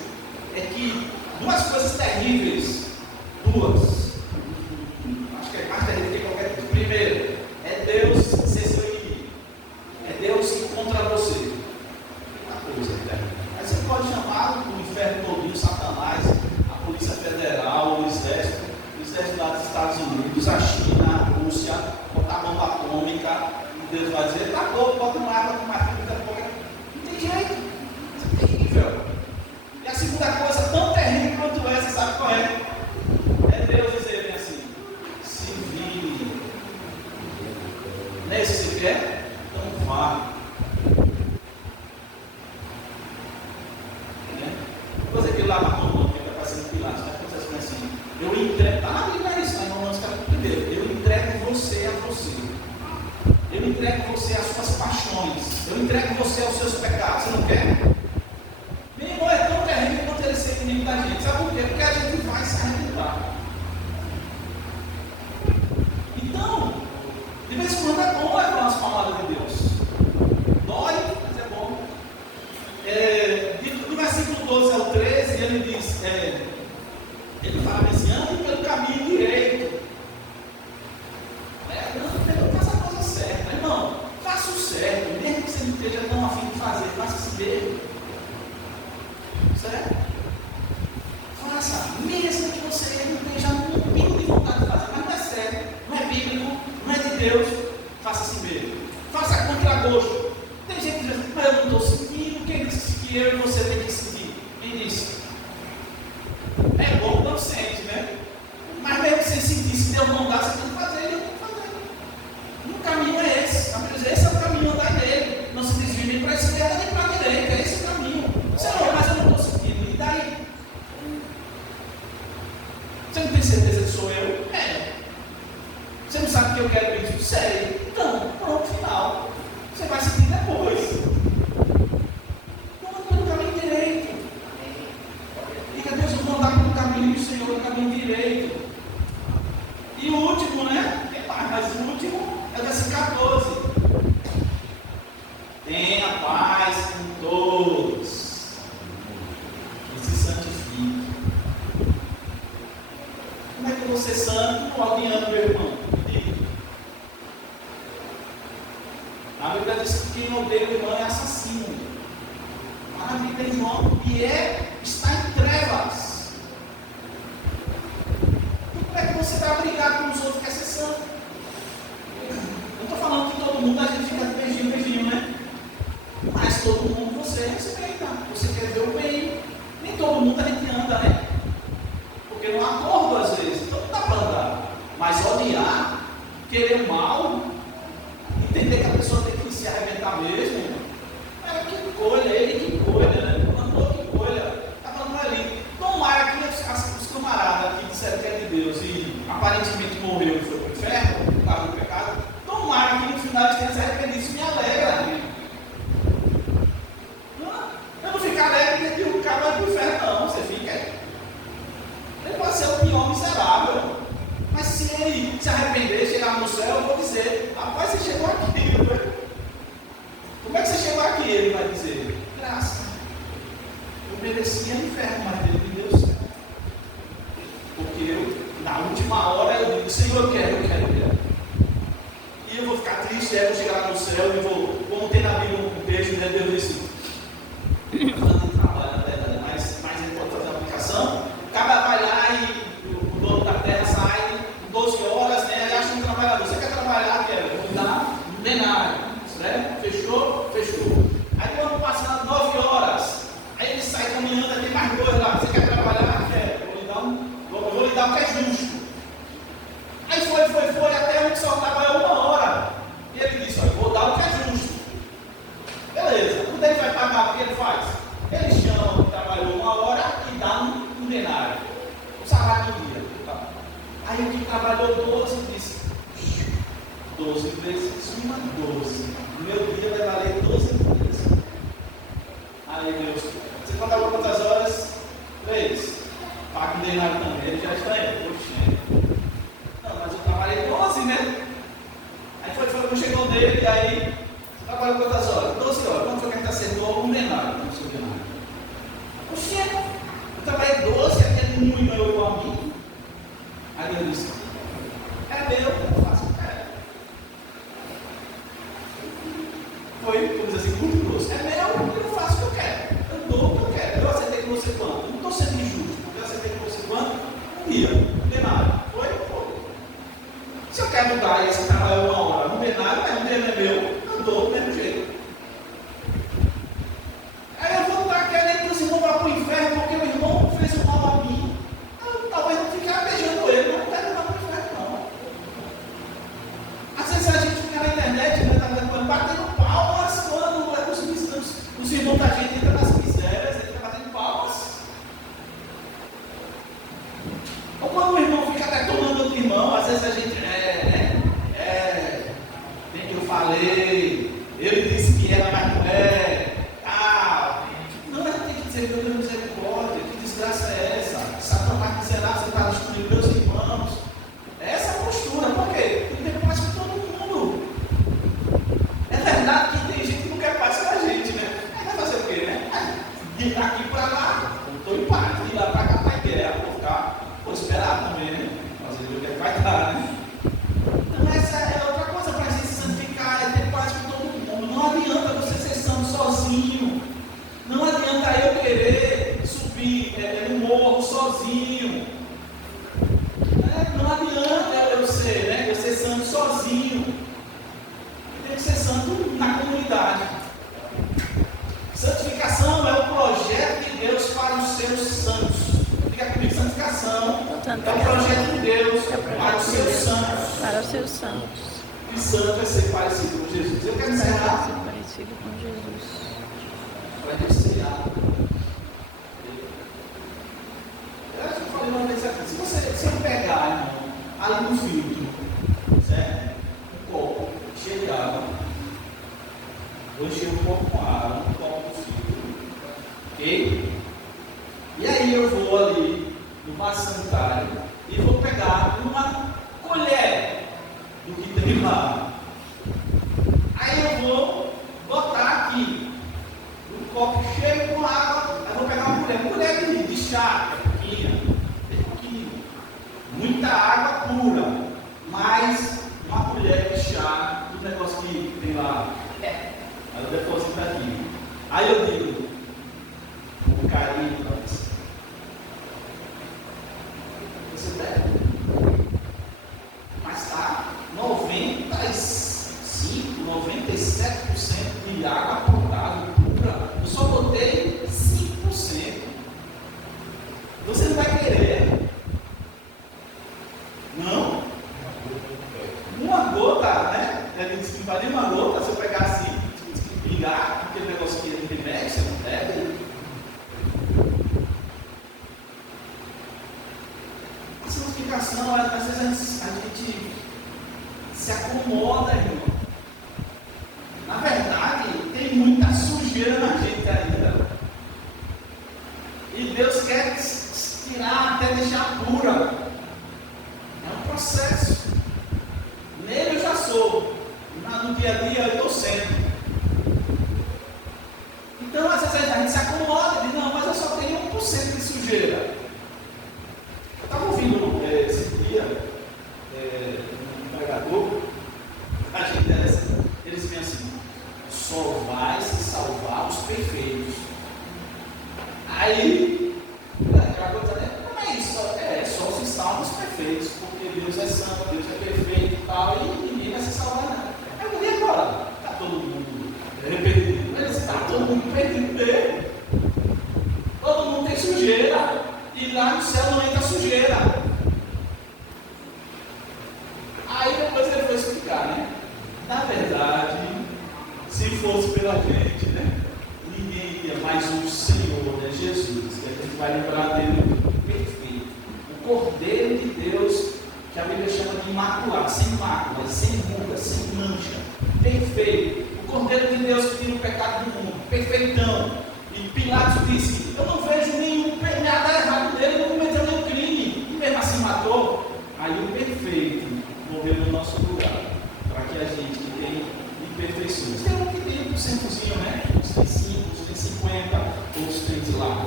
é que duas coisas terríveis, acho que é mais terrível que qualquer coisa. Primeiro, é Deus ser seu inimigo, é Deus ir contra você, uma coisa terrível. Aí você pode chamar o inferno todinho, Satanás, a Polícia Federal, o Exército lá dos Estados Unidos, a China, a Rússia, botar bomba atômica, e Deus vai dizer, tá bom, bota uma água, uma filha, não tem jeito, isso é terrível. E a segunda coisa, tão terrível quanto essa, sabe qual é? É Deus dizer assim, se vire. Não é isso que você quer? Então vá. Depois aquele lá marrom, que está parecendo Pilatos, está acontecendo assim. Eu entrego, está na Bíblia isso, em Romanos capítulo 1. Eu entrego você a você. Eu entrego você às suas paixões. Eu entrego você aos seus pecados. Você não quer? Meu irmão, é tão terrível quanto ele ser inimigo da gente. Sabe por quê? Porque a gente vai se arrebentar. Então, de vez em quando é bom levar umas palmadas de Deus. Dói, mas é bom. Do versículo 12 ao 13, ele diz, ele fala assim, ande pelo caminho direito. Não faça a coisa certa, irmão. Faça o certo, mesmo que você não esteja tão afim de fazer, faça-se mesmo. Certo? Faça, mesmo que você não esteja um pingo de vontade de fazer, mas não é sério, não é bíblico, não é de Deus, faça assim mesmo. Faça a contragosto. Tem gente que diz, mas eu não estou sentindo, quem disse que eu e você tem que sentir? Quem disse? É bom, não sente, né? Mas mesmo sem sentir, se Deus não dá, você tem que fazer, eu tenho que fazer. O caminho é esse. Esse é o caminho, andar nele. Não se desvie nem para a esquerda nem para a direita. É esse o caminho. Senhor, mas eu não estou sentindo. E daí? Você não tem certeza que sou eu? É. Você não sabe o que eu quero mesmo? Sei. Então, pronto, final. Você vai sentir depois. Não anda no caminho direito. Diga, Deus, eu vou andar pelo caminho do Senhor, no caminho direito. E o último, né? Mas o último é o versículo 14. Tenha paz com todos. E se santifique. Como é que eu vou ser santo odiando meu irmão? A Bíblia diz que quem odeia o irmão é assassino. A Bíblia diz não, e está em trevas. Como é que você vai brigar com os outros que é ser santo? Eu estou falando que todo mundo a gente fica beijinho, né? Mas todo mundo você respeita. Você quer ver o bem. Nem todo mundo a gente anda, né? Porque não há acordo às vezes. Então não dá para andar. Mas odiar, querer o mal, entender que a pessoa tem que se arrebentar mesmo. É que colha, ele que colha, né? O cantor que colha. Está falando ali. Tomara que os camaradas que disseram que é de Deus e aparentemente morreu e foi para o inferno, por causa do pecado, tomara que no final eles tenham se arrependido. Isso me alegra. Eu não fico alegre que o cara vai para o inferno, não. Você fica. Ele pode ser o pior miserável. Mas se ele se arrepender, chegar no céu, eu vou dizer, rapaz, você chegou aqui, né? Como é que você chegou aqui? Ele vai dizer, graça. Eu merecia inferno, mas Deus me deu certo. Porque eu, na última hora, eu digo, Senhor, eu quero. E eu vou ficar triste, eu vou chegar lá no céu e vou ter na Bíblia um texto, né? Deus disse, mas ele pode fazer a aplicação. O cara vai lá e o dono da terra sai 12 horas, né? Ele acha um trabalhador. Você quer trabalhar? Quero. Vou dar um denário. Certo? Fechou? Aí quando passa 9 horas, aí ele sai caminhando, tem mais 2 lá. Você quer trabalhar? Quero. Vou lhe dar o que é justo. Aí foi, até um que só trabalhou 1 hora. E ele disse, olha, vou dar o que é justo. Beleza. Quando ele vai pagar, o que ele faz? Ele chama o que trabalhou 1 hora e dá um denário. O salário do dia. Aí o que trabalhou 12 disse, 12 vezes 12. Meu dia vai valer 12 vezes. Aí Deus, você trabalhou quantas horas? 3. Paga um denário também. Ele já está aí. Poxa. Não, mas eu trabalhei 12, né? Aí foi, chegou dele, e aí, você trabalhou quantas horas? 12 horas. Quanto foi que a gente acertou? Um denário. Não sei o denário. Poxa, eu trabalhei 12, aquele um ganhou igual a mim. Aí ele disse, é meu, eu faço o que quero. Foi, vamos dizer assim, muito grosso. É meu, eu faço o que eu quero. Eu dou o que eu quero. Eu aceitei com você quanto? Eu não estou sendo injusto, porque eu aceitei com você quanto? Um dia, um denário. Foi? Se eu quero mudar esse trabalho 1 hora, um denário, mas um denário é meu, eu dou do mesmo jeito. Aí eu vou estar querendo que os irmãos vá para o inferno, porque o irmão fez o mal a mim. Talvez não ficar beijando ele, mas não quero levar para o inferno, não. Às vezes a gente fica na internet, né, batendo palmas quando os irmãos da gente entram nas misérias, ele está batendo palmas. Ou quando o irmão fica detonando outro irmão, às vezes a gente bem que eu falei, ele disse que era, mas não é, tal. Não, a gente tem que dizer, meu Deus, misericórdia, que desgraça é essa? Satanás miserável, você está destruindo meus irmãos. Essa é a postura, por quê? Porque tem paz com todo mundo. É verdade que tem gente que não quer paz com a gente, né? Aí vai fazer o quê, né? De daqui para lá, eu estou em paz, de lá para cá está em guerra, vou esperar também, né? Fazer o que vai dar, né? Então essa é outra coisa para a gente se santificar, é ter paz com todo mundo. Não adianta você ser santo sozinho. Não adianta eu querer sozinho. Não adianta eu ser santo sozinho. Tem que ser santo na comunidade. Santificação é o projeto de Deus para os seus santos. Fica comigo, santificação é o projeto de Deus para os seus santos. Para os seus santos. E santo é ser parecido com Jesus. Eu quero encerrar. Ser parecido com Jesus. Para iniciar. Eu já falei uma vez aqui. Se eu pegar, irmão, ali no filtro, certo? Um copo cheio de água. Vou encher um pouco com água, um copo no filtro. Ok? E aí eu vou ali no vaso sanitário e vou pegar uma colher do que tem lá. Aí eu vou botar aqui um copo cheio com água. Aí vou pegar uma colher de chá, bem pouquinho. Muita água pura, mais uma colher de chá do negócio que tem lá. Aí eu deposito aqui. Aí eu digo, com carinho para você. Você bebe? Mas está 95, 97% de água potável pura. Eu só botei 5%. Você não vai querer? Não? Uma gota, né? Ele disse que valia uma gota. Se eu pegar assim, pingar, aquele negócio que ele mete, você não deve. A santificação, às vezes a gente se acomoda, irmão. Na verdade, tem muita sujeira na gente ainda. E Deus quer tirar até deixar pura. É um processo. Nele eu já sou. No dia a dia eu estou sendo. Então, às vezes a gente se acomoda e diz, não, mas eu só tenho 1% de sujeira. Eu estava ouvindo esse dia um pregador, a gente interessante, eles dizem assim, só vai se salvar os perfeitos. Aí, aquela coisa, né? Como é isso? Só se salva os perfeitos, porque Deus é santo, Deus é perfeito e tal, e ninguém vai se salvar nada. Aí eu digo, agora, está todo mundo arrependido, mas está todo mundo perdido. Todo mundo tem sujeira, e lá no céu não entra sujeira. Aí depois ele foi explicar, né? Na verdade, se fosse pela gente, né? Ninguém iria, mas o Senhor, né? Jesus, que a gente vai lembrar dele perfeito. O Cordeiro de Deus, que a Bíblia chama de imaculado, sem mácula, sem ruga, sem mancha, perfeito. O Cordeiro de Deus que tira o pecado do mundo, perfeitão. E Pilatos disse, eu não vejo nada errado dele, não cometeu nenhum crime, e mesmo assim matou. Aí o perfeito morreu no nosso lugar, para que a gente que tem imperfeições, tem um que tem 100%, né? Uns tem 5, uns tem 50, outros tem de lá.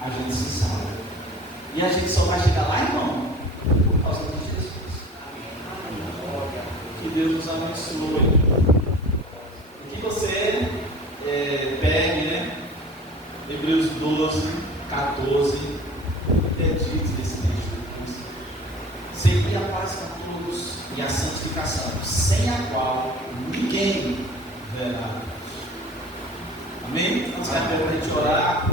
A gente se salva. E a gente só vai chegar lá, irmão, por causa de Jesus. Que Deus nos abençoe. E que você pegue, né? Hebreus 12, 14, acredite nesse texto. Sempre a paz com todos e a santificação, sem a qual ninguém verá. Amém? Vamos para a gente orar.